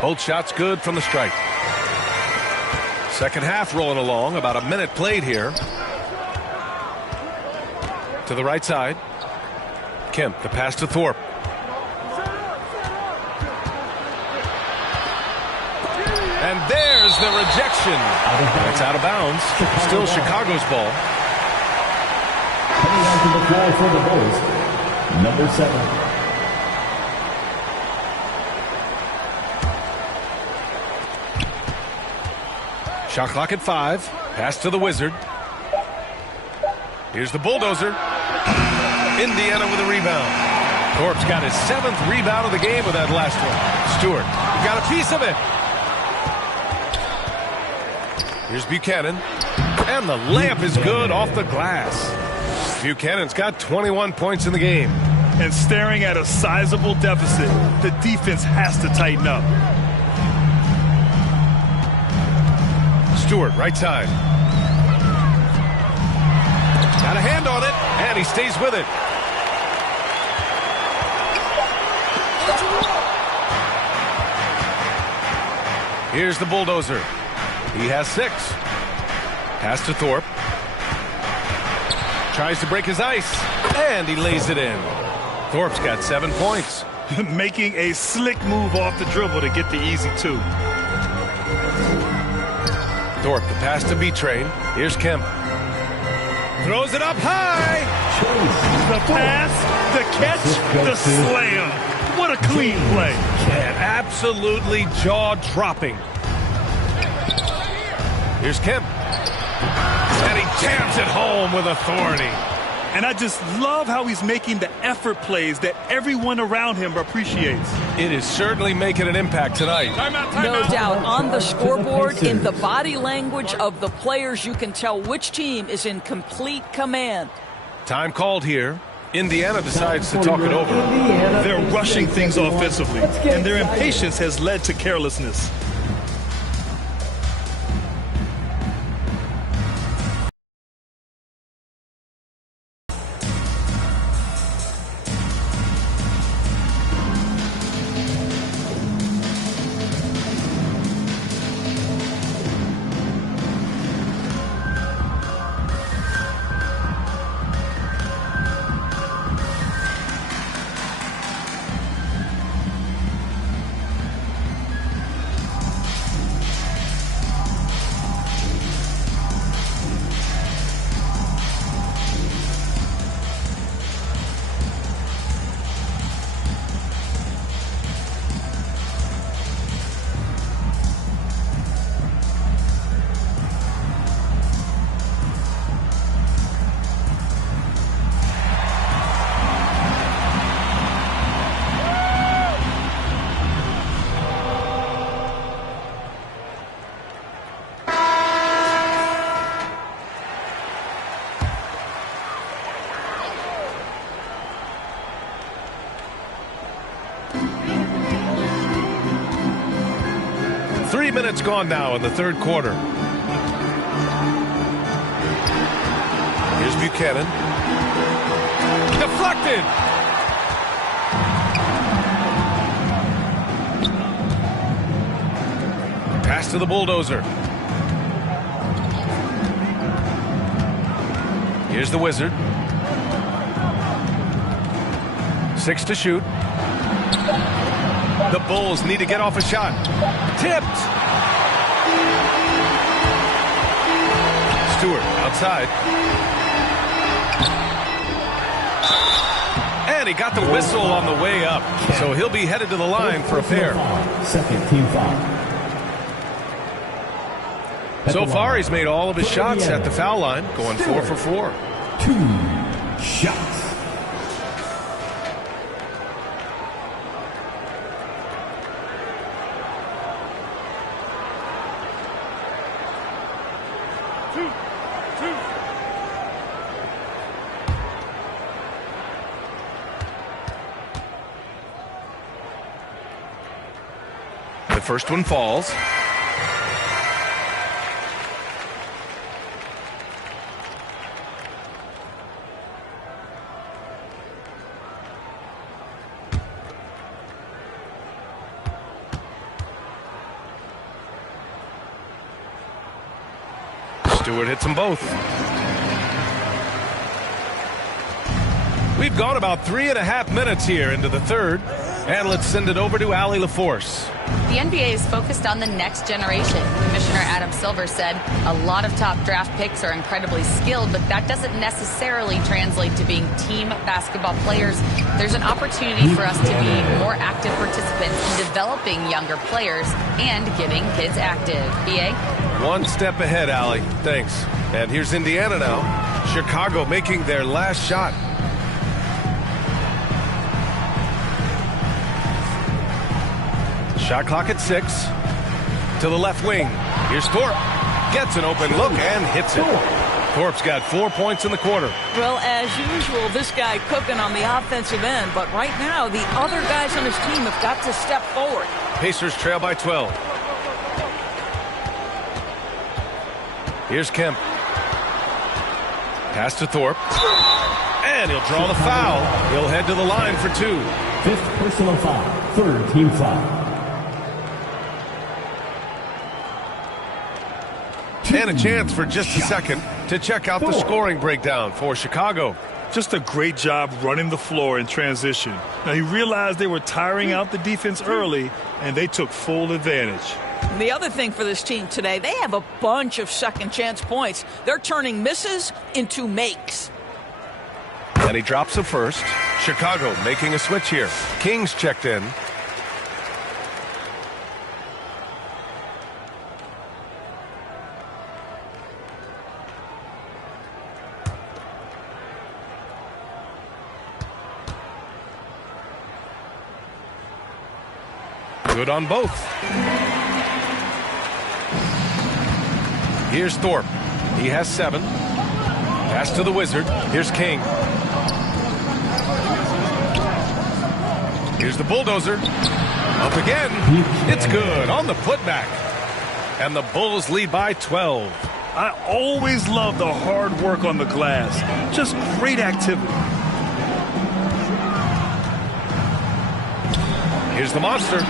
Both shots good from the stripe. Second half rolling along. About a minute played here. To the right side. Kemp, the pass to Thorpe. And there's the rejection. That's out of bounds. Still Chicago's ball. Coming onto the floor for the Bulls, number 7. Shot clock at 5. Pass to the Wizard. Here's the bulldozer. Indiana with a rebound. Thorpe's got his 7th rebound of the game with that last one. Stewart got a piece of it. Here's Buchanan. And the layup is good off the glass. Buchanan's got 21 points in the game. And staring at a sizable deficit, the defense has to tighten up. Stewart, right side. Got a hand on it, and he stays with it. Here's the bulldozer. He has 6. Pass to Thorpe. Tries to break his ice, and he lays it in. Thorpe's got 7 points. Making a slick move off the dribble to get the easy 2. Thorpe, the pass to B-Train. Here's Kemp. Throws it up high. The pass, the catch, the slam. What a clean play. And absolutely jaw-dropping. Here's Kemp. And he jams it home with authority. And I just love how he's making the effort plays that everyone around him appreciates. It is certainly making an impact tonight. No doubt. On the scoreboard, in the body language of the players, you can tell which team is in complete command. Time called here. Indiana decides to talk it over. They're rushing things offensively, and their impatience has led to carelessness. Minutes gone now in the third quarter. Here's Buchanan. Deflected. Pass to the bulldozer. Here's the Wizard. 6 to shoot. The Bulls need to get off a shot. Tipped. Stewart outside. And he got the whistle on the way up. So he'll be headed to the line for a pair. Second team foul. So far, he's made all of his shots at the foul line, going 4 for 4. 2 shots. The first one falls. Stewart hits them both. We've gone about 3.5 minutes here into the third. And let's send it over to Allie LaForce. The NBA is focused on the next generation. Commissioner Adam Silver said a lot of top draft picks are incredibly skilled, but that doesn't necessarily translate to being team basketball players. There's an opportunity for us to be more active participants in developing younger players and getting kids active. BA? One step ahead, Allie. Thanks. And here's Indiana now. Chicago making their last shot. Shot clock at 6. To the left wing. Here's Thorpe. Gets an open look and hits it. Thorpe's got 4 points in the quarter. Well, as usual, this guy cooking on the offensive end. But right now, the other guys on his team have got to step forward. Pacers trail by 12. Here's Kemp. Pass to Thorpe. And he'll draw the foul. He'll head to the line for 2. Fifth personal foul. Third team foul. And a chance for just a second to check out the scoring breakdown for Chicago. Just a great job running the floor in transition. Now, he realized they were tiring out the defense early, and they took full advantage. The other thing for this team today, they have a bunch of second chance points. They're turning misses into makes. And he drops the first. Chicago making a switch here. Kings checked in. Good on both. Here's Thorpe. He has 7. Pass to the Wizard. Here's King. Here's the bulldozer. Up again. It's good on the putback. And the Bulls lead by 12. I always love the hard work on the glass. Just great activity. Here's the monster.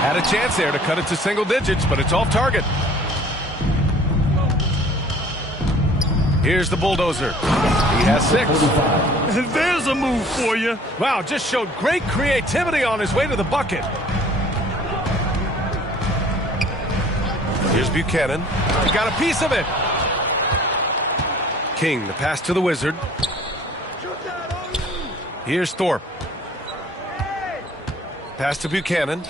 Had a chance there to cut it to single digits, but it's off target. Here's the bulldozer. He has 6. There's a move for you. Wow, just showed great creativity on his way to the bucket. Here's Buchanan. He got a piece of it. King, the pass to the Wizard. Here's Thorpe. Pass to Buchanan.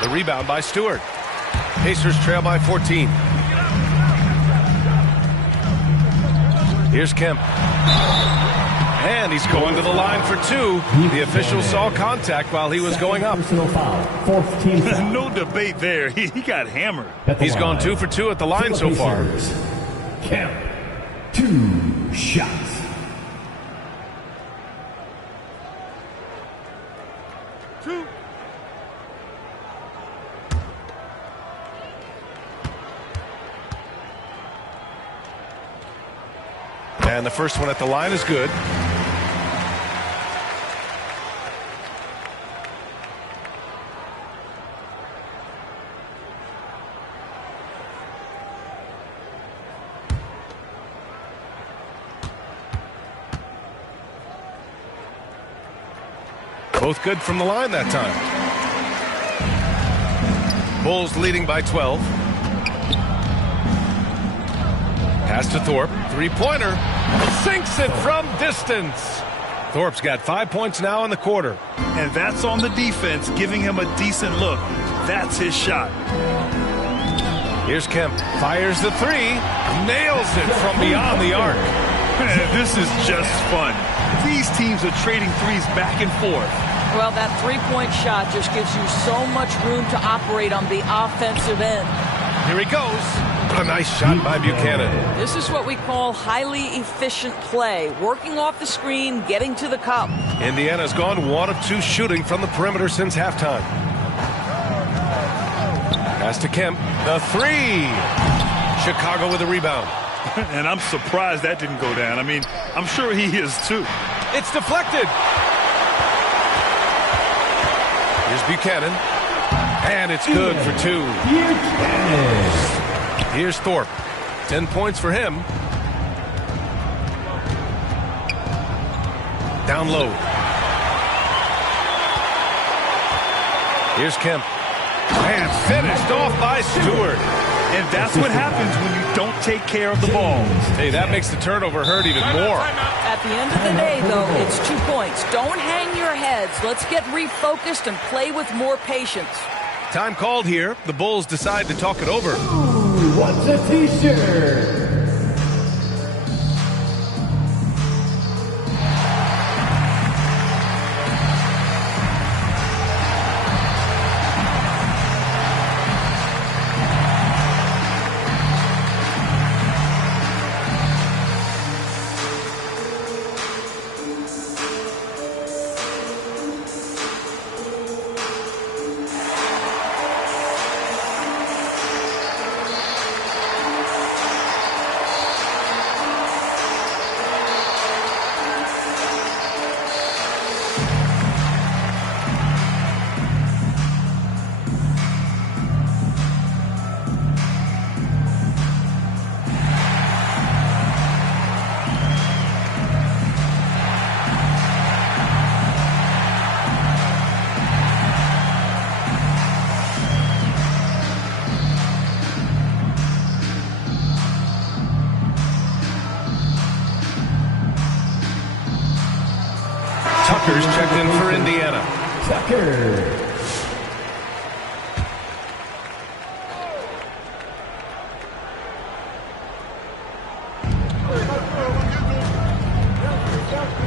The rebound by Stewart. Pacers trail by 14. Here's Kemp. And he's going to the line for 2. The official saw contact while he was going up. Fourth team foul. No debate there. He got hammered. He's gone 2 for 2 at the line so far. Kemp, 2 shots. And the first one at the line is good. Both good from the line that time. Bulls leading by 12. Pass to Thorpe. Three-pointer. Sinks it from distance. Thorpe's got 5 points now in the quarter. And that's on the defense, giving him a decent look. That's his shot. Here's Kemp. Fires the 3. Nails it from beyond the arc. This is just fun. These teams are trading threes back and forth. Well, that three-point shot just gives you so much room to operate on the offensive end. Here he goes. A nice shot by Buchanan. This is what we call highly efficient play. Working off the screen, getting to the cup. Indiana's gone 1 of 2 shooting from the perimeter since halftime. Pass to Kemp. The 3. Chicago with a rebound. And I'm surprised that didn't go down. I mean, I'm sure he is too. It's deflected. Here's Buchanan. And it's good for 2. Here's Thorpe. 10 points for him. Down low. Here's Kemp. And finished off by Stewart. And that's what happens when you don't take care of the ball. Hey, that makes the turnover hurt even more. At the end of the day, though, it's 2 points. Don't hang your heads. Let's get refocused and play with more patience. Time called here. The Bulls decide to talk it over. Ooh, what's a t-shirt? Tucker's checked in for Indiana. Tucker.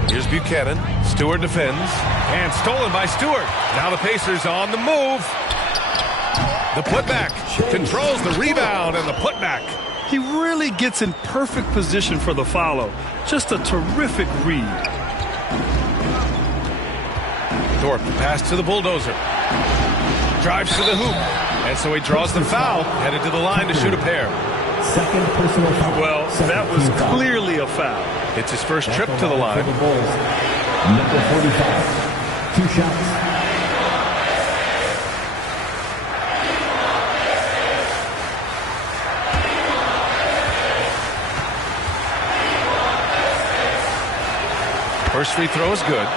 Here's Buchanan. Stewart defends. And stolen by Stewart. Now the Pacers on the move. The putback. Controls the rebound and the putback. He really gets in perfect position for the follow. Just a terrific read. Thorpe, the pass to the bulldozer. Drives to the hoop. And so he draws the foul. Headed to the line to shoot a pair. Second personal foul. Well, that was clearly a foul. It's his first trip to the line. Number 45. 2 shots. First free throw is good.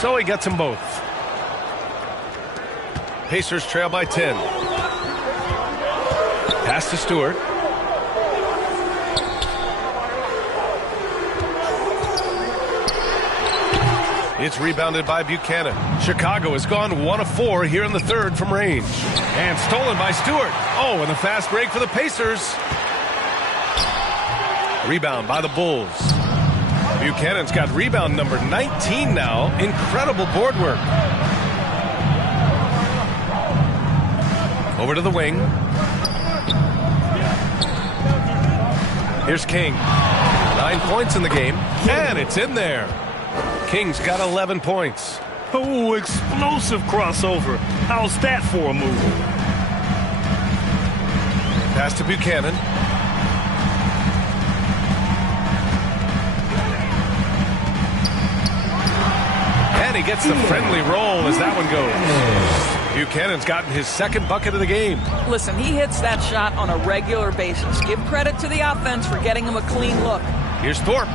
So he gets them both. Pacers trail by 10. Pass to Stewart. It's rebounded by Buchanan. Chicago has gone 1 of 4 here in the third from range. And stolen by Stewart. Oh, and the fast break for the Pacers. Rebound by the Bulls. Buchanan's got rebound number 19 now. Incredible board work. Over to the wing. Here's King. 9 points in the game. And it's in there. King's got 11 points. Oh, explosive crossover. How's that for a move? Pass to Buchanan. And he gets the friendly roll as that one goes. Buchanan's gotten his second bucket of the game. Listen, he hits that shot on a regular basis. Give credit to the offense for getting him a clean look. Here's Thorpe.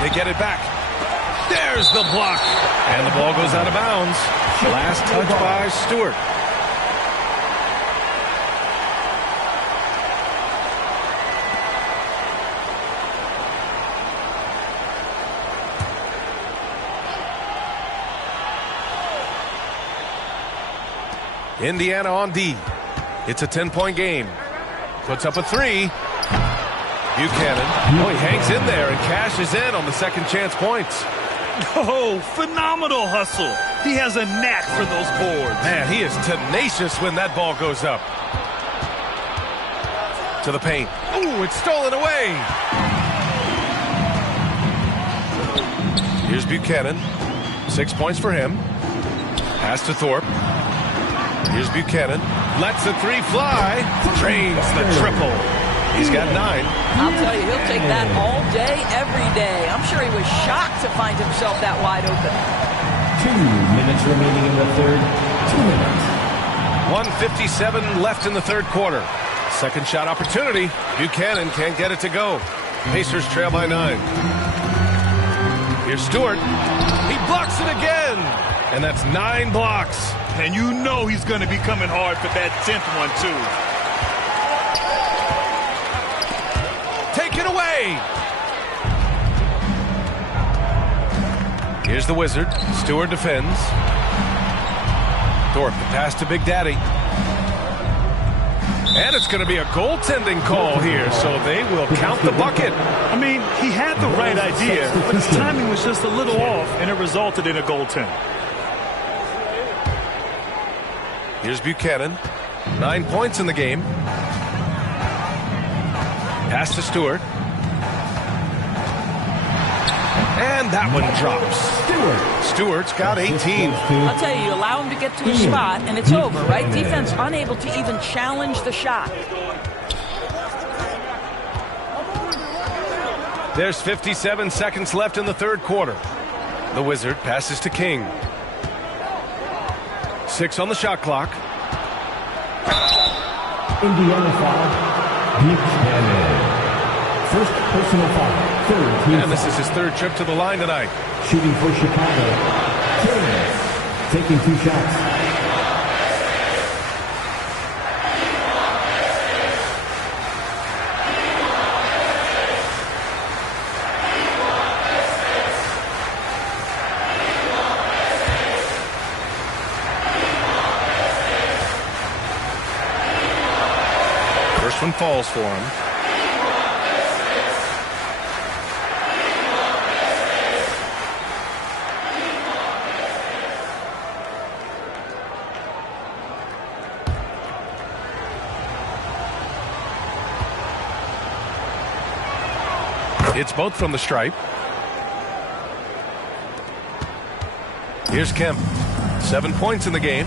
They get it back. There's the block. And the ball goes out of bounds. Last touch by Stewart. Indiana on D. It's a 10-point game. Puts up a 3. Buchanan. Oh, he hangs in there and cashes in on the second chance points. Oh, phenomenal hustle. He has a knack for those boards. Man, he is tenacious when that ball goes up. To the paint. Ooh, it's stolen away. Here's Buchanan. 6 points for him. Pass to Thorpe. Here's Buchanan. Lets the three fly. Drains the triple. He's got 9. I'll tell you, he'll take that all day, every day. I'm sure he was shocked to find himself that wide open. 2 minutes remaining in the third. 2 minutes. 1:57 left in the third quarter. Second shot opportunity. Buchanan can't get it to go. Pacers trail by 9. Here's Stewart. He blocks it again. And that's 9 blocks. And you know he's going to be coming hard for that 10th one, too. Take it away. Here's the Wizard. Stewart defends. Thorpe, the pass to Big Daddy. And it's going to be a goaltending call here, so they will count the bucket. I mean, he had the right idea, but his timing was just a little off, and it resulted in a goaltend. Here's Buchanan. 9 points in the game. Pass to Stewart. And that one drops. Stewart's got 18. I'll tell you, allow him to get to his spot, and it's over, right? Defense unable to even challenge the shot. There's 57 seconds left in the third quarter. The Wizard passes to King. 6 on the shot clock. Indiana foul. Buchanan. First personal foul. Third team. And this is his third trip to the line tonight. Shooting for Chicago. Turner. Taking 2 shots. First one falls for him. It's both from the stripe. Here's Kemp. 7 points in the game.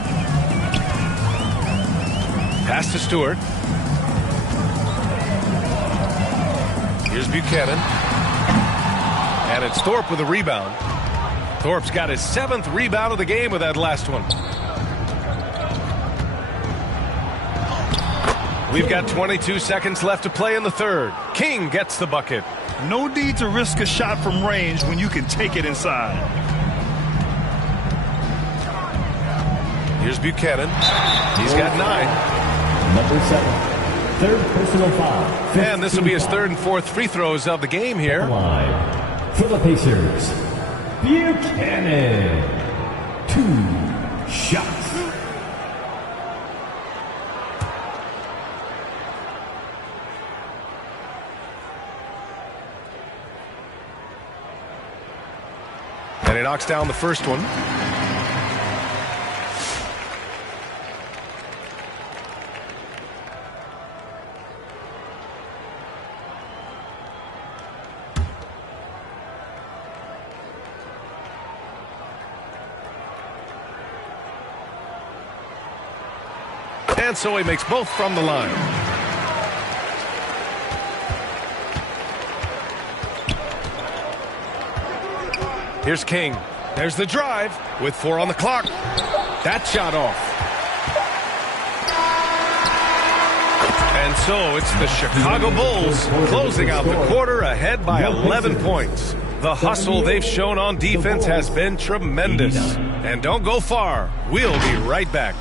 Pass to Stewart. Here's Buchanan. And it's Thorpe with a rebound. Thorpe's got his 7th rebound of the game with that last one. We've got 22 seconds left to play in the third. King gets the bucket. No need to risk a shot from range when you can take it inside. Here's Buchanan. He's got 9. Number 7. Third personal foul. And this will be his third and fourth free throws of the game here. For the Pacers, Buchanan. 2 shots. And he knocks down the first one. And so he makes both from the line. Here's King. There's the drive with 4 on the clock. That shot off. And so it's the Chicago Bulls closing out the quarter ahead by 11 points. The hustle they've shown on defense has been tremendous. And don't go far. We'll be right back.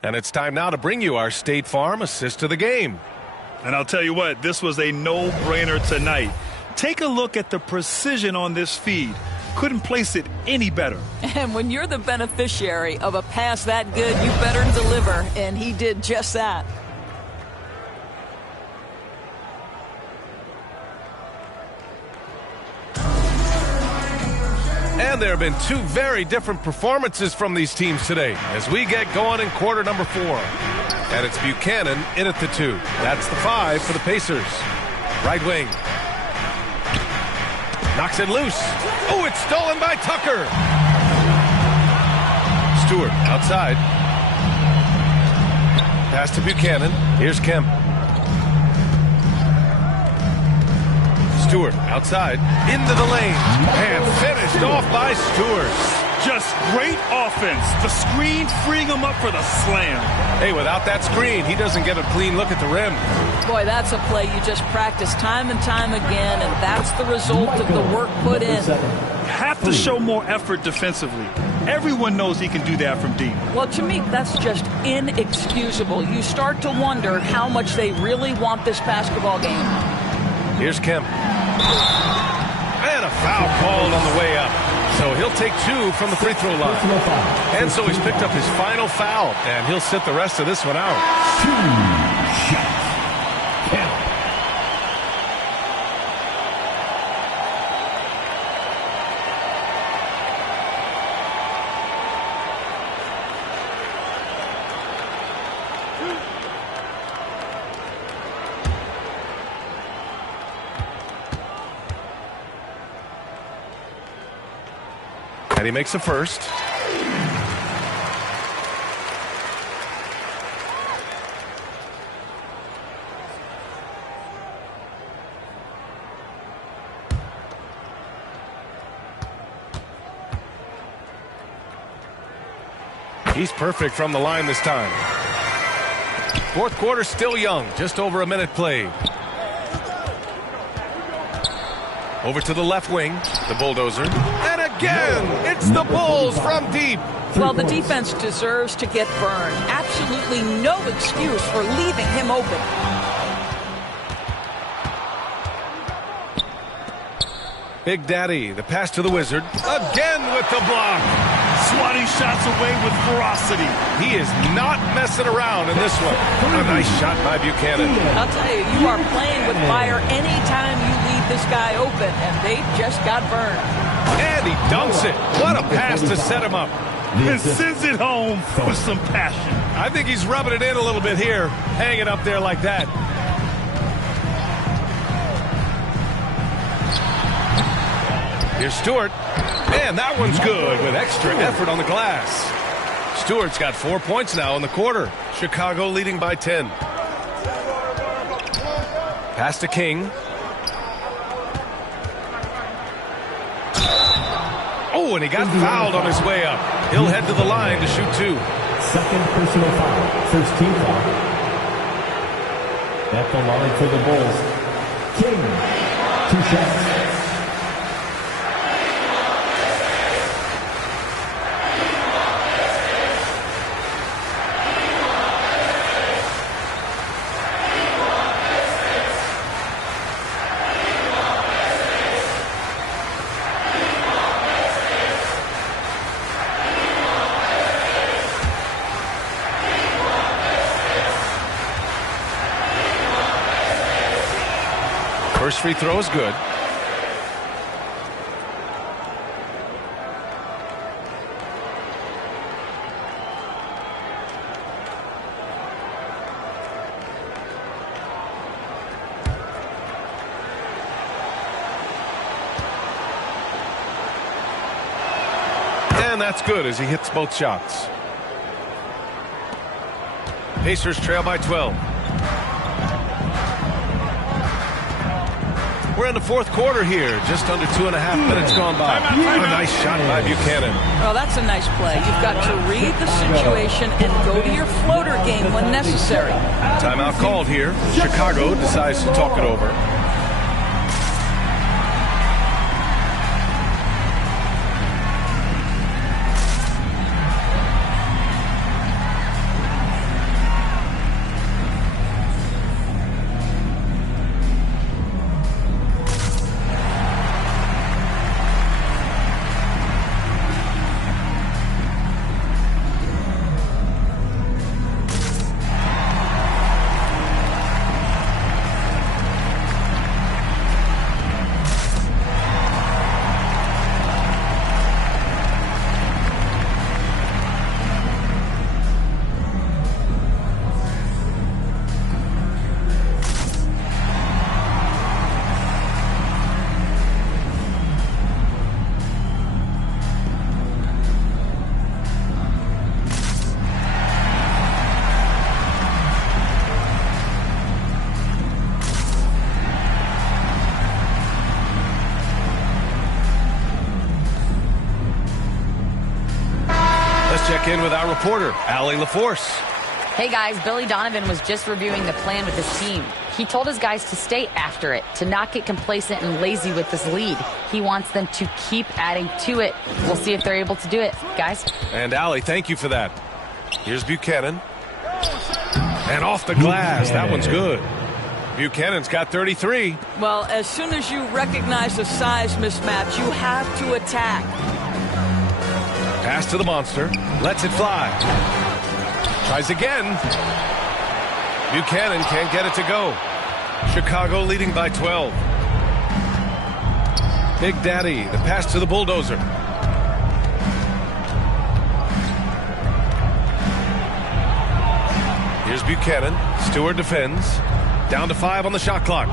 And it's time now to bring you our State Farm assist to the game. And I'll tell you what, this was a no-brainer tonight. Take a look at the precision on this feed. Couldn't place it any better. And when you're the beneficiary of a pass that good, you better deliver, and he did just that. And there have been two very different performances from these teams today as we get going in quarter number 4. And it's Buchanan in at the 2. That's the 5 for the Pacers. Right wing. Knocks it loose. Oh, it's stolen by Tucker. Stewart outside. Pass to Buchanan. Here's Kemp. Stewart outside. Into the lane. And finished off by Stewart. Just great offense. The screen freeing him up for the slam. Hey, without that screen, he doesn't get a clean look at the rim. Boy, that's a play you just practice time and time again, and that's the result of the work put in. Have to show more effort defensively. Everyone knows he can do that from deep. Well, to me, that's just inexcusable. You start to wonder how much they really want this basketball game. Here's Kemp. And a foul called on the way up. So he'll take 2 from the free throw line. And so he's picked up his final foul, and he'll sit the rest of this one out. 2 shots. Count. And he makes the first. He's perfect from the line this time. Fourth quarter still young, just over a minute played. Over to the left wing, the Bulldozer. And again, it's the Bulls from deep. Well, the defense deserves to get burned. Absolutely no excuse for leaving him open. Big Daddy, the pass to the Wizard. Again with the block. Swatting shots away with ferocity. He is not messing around in this one. A nice shot by Buchanan. I'll tell you, you are playing with fire anytime you leave this guy open, and they just got burned. And he dunks it. What a pass to set him up. And sends it home with some passion. I think he's rubbing it in a little bit here, hanging up there like that. Here's Stewart. And that one's good with extra effort on the glass. Stewart's got 4 points now in the quarter. Chicago leading by 10. Pass to King. Oh, and he got fouled on his way up. He'll head to the line to shoot 2. Second personal foul. First team foul. At the line for the Bulls. King. 2 shots. First free throw is good. And that's good as he hits both shots. Pacers trail by 12. We're in the fourth quarter here. Just under 2.5 minutes gone by. A nice shot by Buchanan. Well, that's a nice play. You've got to read the situation and go to your floater game when necessary. Timeout called here. Chicago decides to talk it over. reporter, Allie LaForce. Hey guys, Billy Donovan was just reviewing the plan with his team. He told his guys to stay after it, to not get complacent and lazy with this lead. He wants them to keep adding to it. We'll see if they're able to do it, guys. And Allie, thank you for that. Here's Buchanan. And off the glass. That one's good. Buchanan's got 33. Well, as soon as you recognize the size mismatch, you have to attack. Pass to the monster. Lets it fly. Tries again. Buchanan can't get it to go. Chicago leading by 12. Big Daddy, the pass to the bulldozer. Here's Buchanan. Stewart defends. Down to 5 on the shot clock.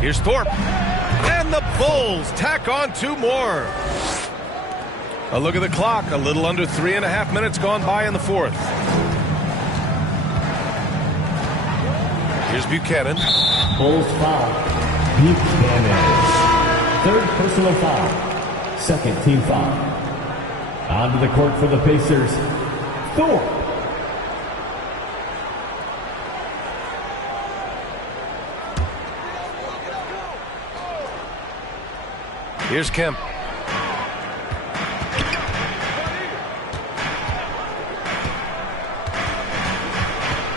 Here's Thorpe. And the Bulls tack on 2 more. A look at the clock. A little under 3.5 minutes gone by in the 4th. Here's Buchanan. Bulls foul. Buchanan. 3rd personal foul. 2nd team foul. Onto the court for the Pacers. Thorpe. Here's Kemp.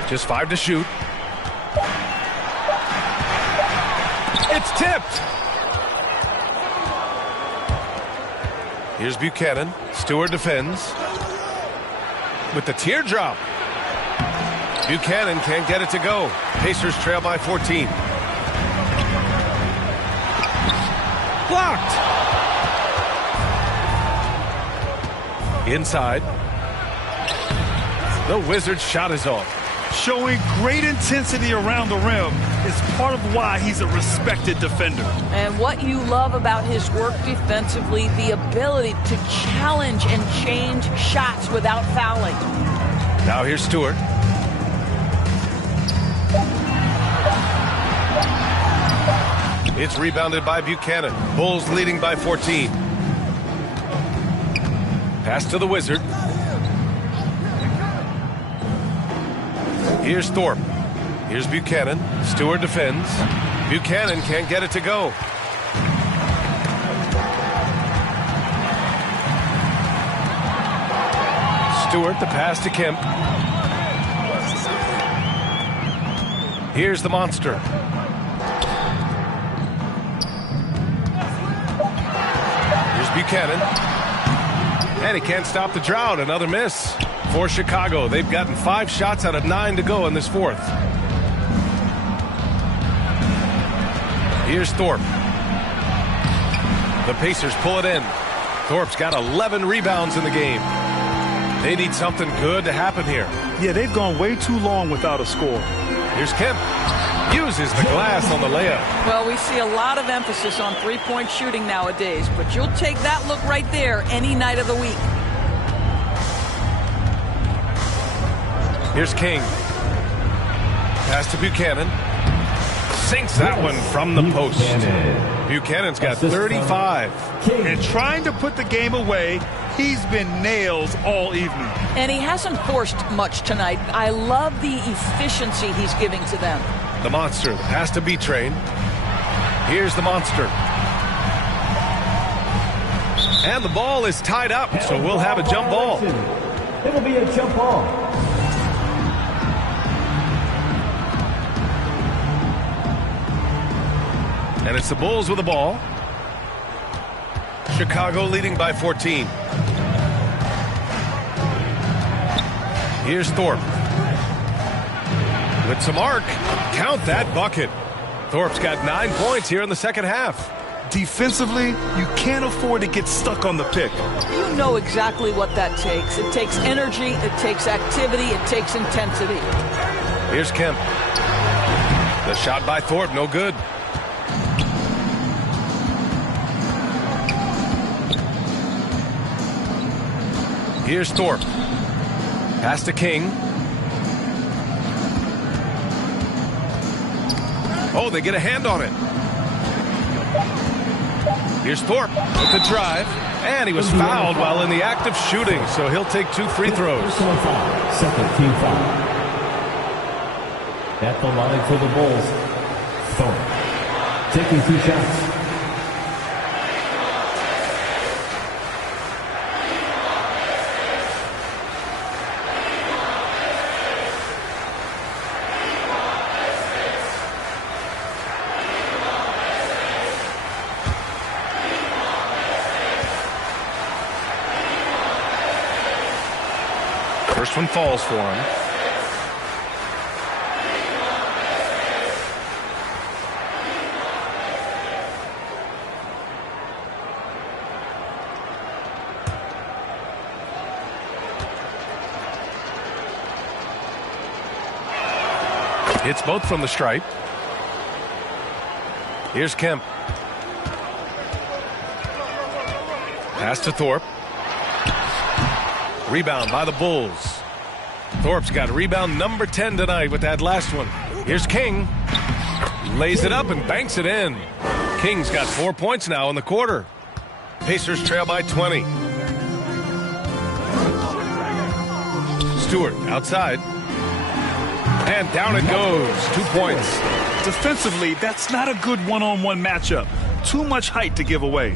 Just 5 to shoot. It's tipped. Here's Buchanan. Stewart defends. With the teardrop. Buchanan can't get it to go. Pacers trail by 14. Blocked. Inside. The Wizards' shot is off. Showing great intensity around the rim is part of why he's a respected defender. And what you love about his work defensively, the ability to challenge and change shots without fouling. Now here's Stewart. It's rebounded by Buchanan. Bulls leading by 14. Pass to the Wizard. Here's Thorpe. Here's Buchanan. Stewart defends. Buchanan can't get it to go. Stewart, the pass to Kemp. Here's the monster. Here's Buchanan. And he can't stop the drought. Another miss for Chicago. They've gotten 5 shots out of 9 to go in this 4th. Here's Thorpe. The Pacers pull it in. Thorpe's got 11 rebounds in the game. They need something good to happen here. Yeah, they've gone way too long without a score. Here's Kemp. Uses the glass on the layup. Well, we see a lot of emphasis on three-point shooting nowadays, but you'll take that look right there any night of the week. Here's King. Pass to Buchanan. Sinks that one from the post. Buchanan's got 35. And trying to put the game away, he's been nails all evening. And he hasn't forced much tonight. I love the efficiency he's giving to them. The monster. The pass to B-Train. Here's the monster. And the ball is tied up, so we'll have a jump ball. It'll be a jump ball. And it's the Bulls with the ball. Chicago leading by 14. Here's Thorpe. With some arc. Count that bucket. Thorpe's got 9 points here in the second half. Defensively, you can't afford to get stuck on the pick. You know exactly what that takes. It takes energy, it takes activity, it takes intensity. Here's Kemp. The shot by Thorpe, no good. Here's Thorpe. Pass to King. Oh, they get a hand on it. Here's Thorpe with the drive. And he was fouled while in the act of shooting, so he'll take 2 free throws. Personal foul. Second team foul. At the line for the Bulls, Thorpe taking 2 shots. First one falls for him. Hits both from the stripe. Here's Kemp. Pass to Thorpe. Rebound by the Bulls. Thorpe's got rebound number 10 tonight with that last one. Here's King. Lays it up and banks it in. King's got 4 points now in the quarter. Pacers trail by 20. Stewart outside. And down it goes. 2 points. Defensively, that's not a good one-on-one matchup. Too much height to give away.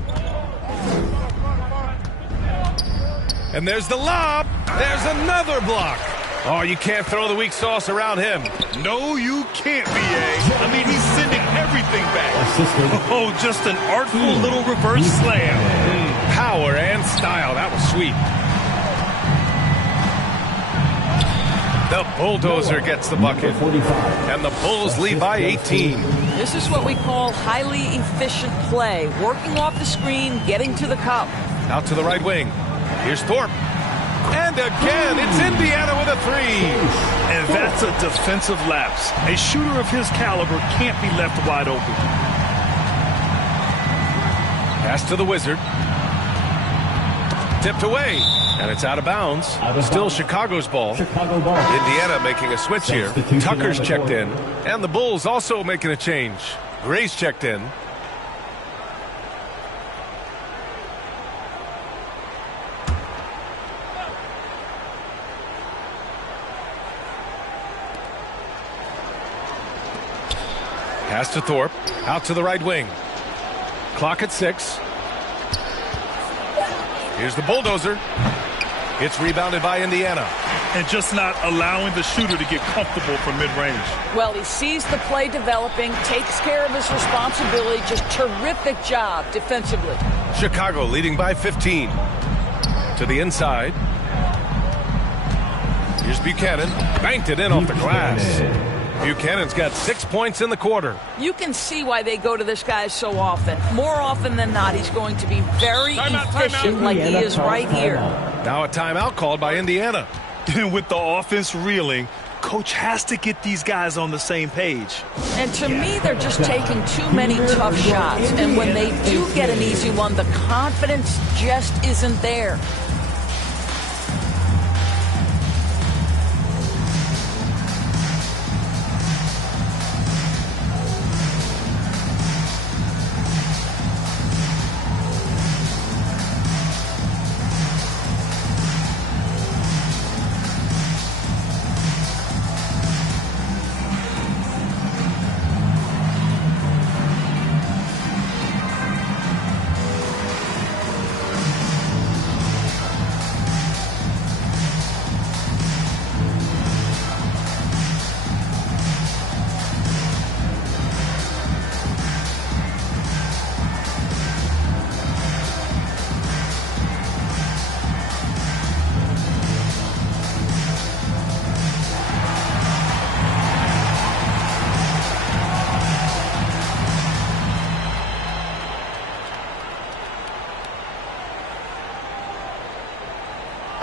And there's the lob. There's another block. Oh, you can't throw the weak sauce around him. No, you can't, B.A. I mean, he's sending everything back. Oh, just an artful little reverse slam. Power and style. That was sweet. The bulldozer gets the bucket. And the Bulls lead by 18. This is what we call highly efficient play. Working off the screen, getting to the cup. Out to the right wing. Here's Thorpe. And again, it's Indiana with a 3. And that's a defensive lapse. A shooter of his caliber can't be left wide open. Pass to the Wizard. Tipped away. And it's out of bounds. Still Chicago's ball. Indiana making a switch here. Tucker's checked in. And the Bulls also making a change. Gray's checked in. Pass to Thorpe. Out to the right wing. Clock at 6. Here's the bulldozer. It's rebounded by Indiana. And just not allowing the shooter to get comfortable from mid-range. Well, he sees the play developing, takes care of his responsibility. Just terrific job defensively. Chicago leading by 15. To the inside. Here's Buchanan. Banked it in off the glass. Buchanan's got 6 points in the quarter. You can see why they go to this guy so often. More often than not, he's going to be very efficient like he is right here. Now a timeout called by Indiana. And with the offense reeling, coach has to get these guys on the same page. And to me, they're just taking too many tough shots. And when they do get an easy one, the confidence just isn't there.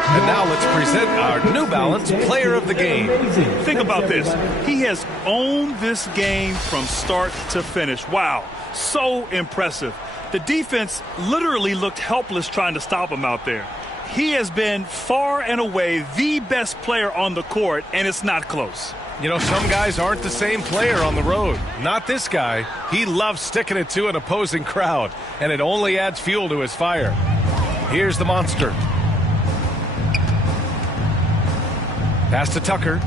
And now let's present our New Balance Player of the Game. Think about this. He has owned this game from start to finish. Wow, so impressive. The defense literally looked helpless trying to stop him out there. He has been far and away the best player on the court, and it's not close. You know, some guys aren't the same player on the road. Not this guy. He loves sticking it to an opposing crowd, and it only adds fuel to his fire. Here's the monster. Pass to Tucker.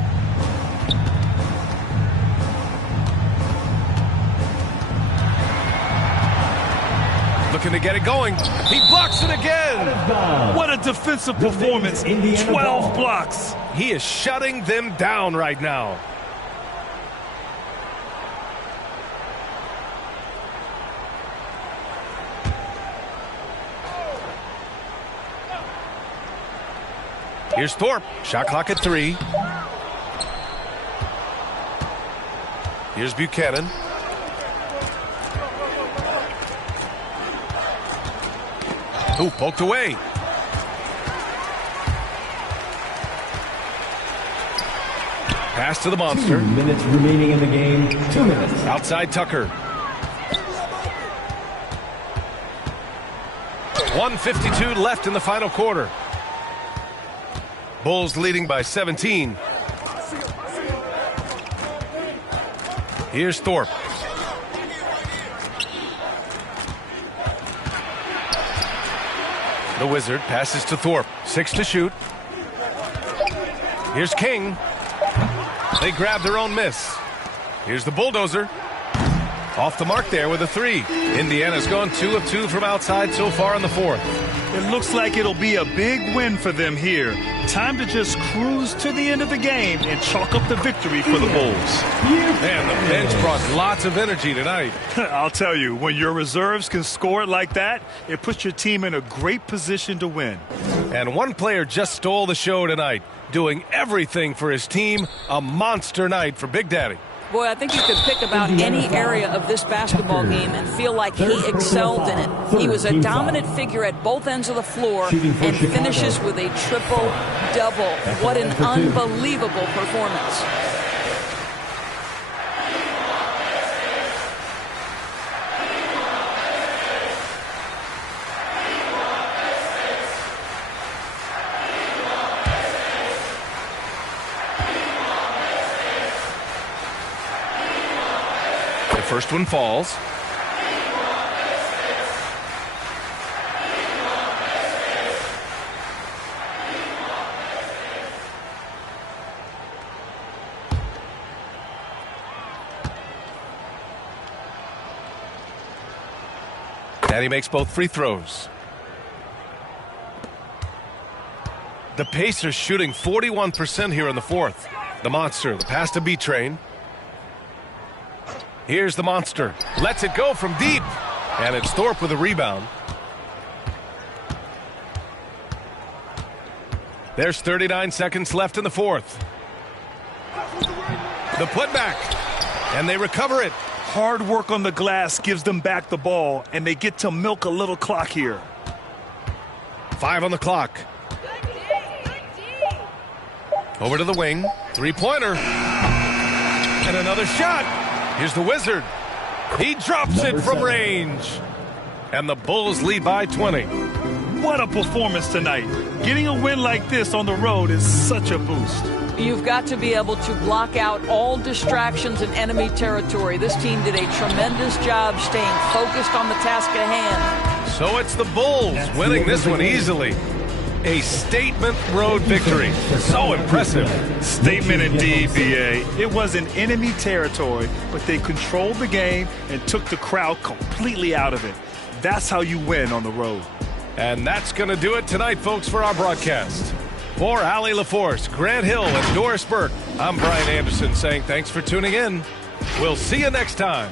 Looking to get it going. He blocks it again. What a defensive performance. 12 blocks. He is shutting them down right now. Here's Thorpe. Shot clock at 3. Here's Buchanan. Ooh, poked away. Pass to the monster. 2 minutes remaining in the game. 2 minutes. Outside Tucker. 1:52 left in the final quarter. Bulls leading by 17. Here's Thorpe. The Wizard passes to Thorpe. 6 to shoot. Here's King. They grab their own miss. Here's the Bulldozer. Off the mark there with a 3. Indiana's gone 2 of 2 from outside so far in the fourth. It looks like it'll be a big win for them here. Time to just cruise to the end of the game and chalk up the victory for the Bulls. Man, the bench brought lots of energy tonight. I'll tell you, when your reserves can score it like that, it puts your team in a great position to win. And one player just stole the show tonight, doing everything for his team. A monster night for Big Daddy. Boy, I think you could pick about any area of this basketball game and feel like he excelled in it. He was a dominant figure at both ends of the floor and finishes with a triple-double. What an unbelievable performance. First one falls. Daddy makes both free throws. The Pacers shooting 41% here in the fourth. The monster, the pass to B-Train. Here's the monster. Lets it go from deep. And it's Thorpe with a rebound. There's 39 seconds left in the fourth. The putback. And they recover it. Hard work on the glass gives them back the ball, and they get to milk a little clock here. 5 on the clock. Over to the wing. Three-pointer. And another shot. Here's the Wizard. He drops it from range. And the Bulls lead by 20. What a performance tonight. Getting a win like this on the road is such a boost. You've got to be able to block out all distractions in enemy territory. This team did a tremendous job staying focused on the task at hand. So it's the Bulls winning this one easily. A statement road victory. So impressive. Statement indeed, BA. It was in enemy territory, but they controlled the game and took the crowd completely out of it. That's how you win on the road. And that's going to do it tonight, folks, for our broadcast. For Allie LaForce, Grant Hill, and Doris Burke, I'm Brian Anderson saying thanks for tuning in. We'll see you next time.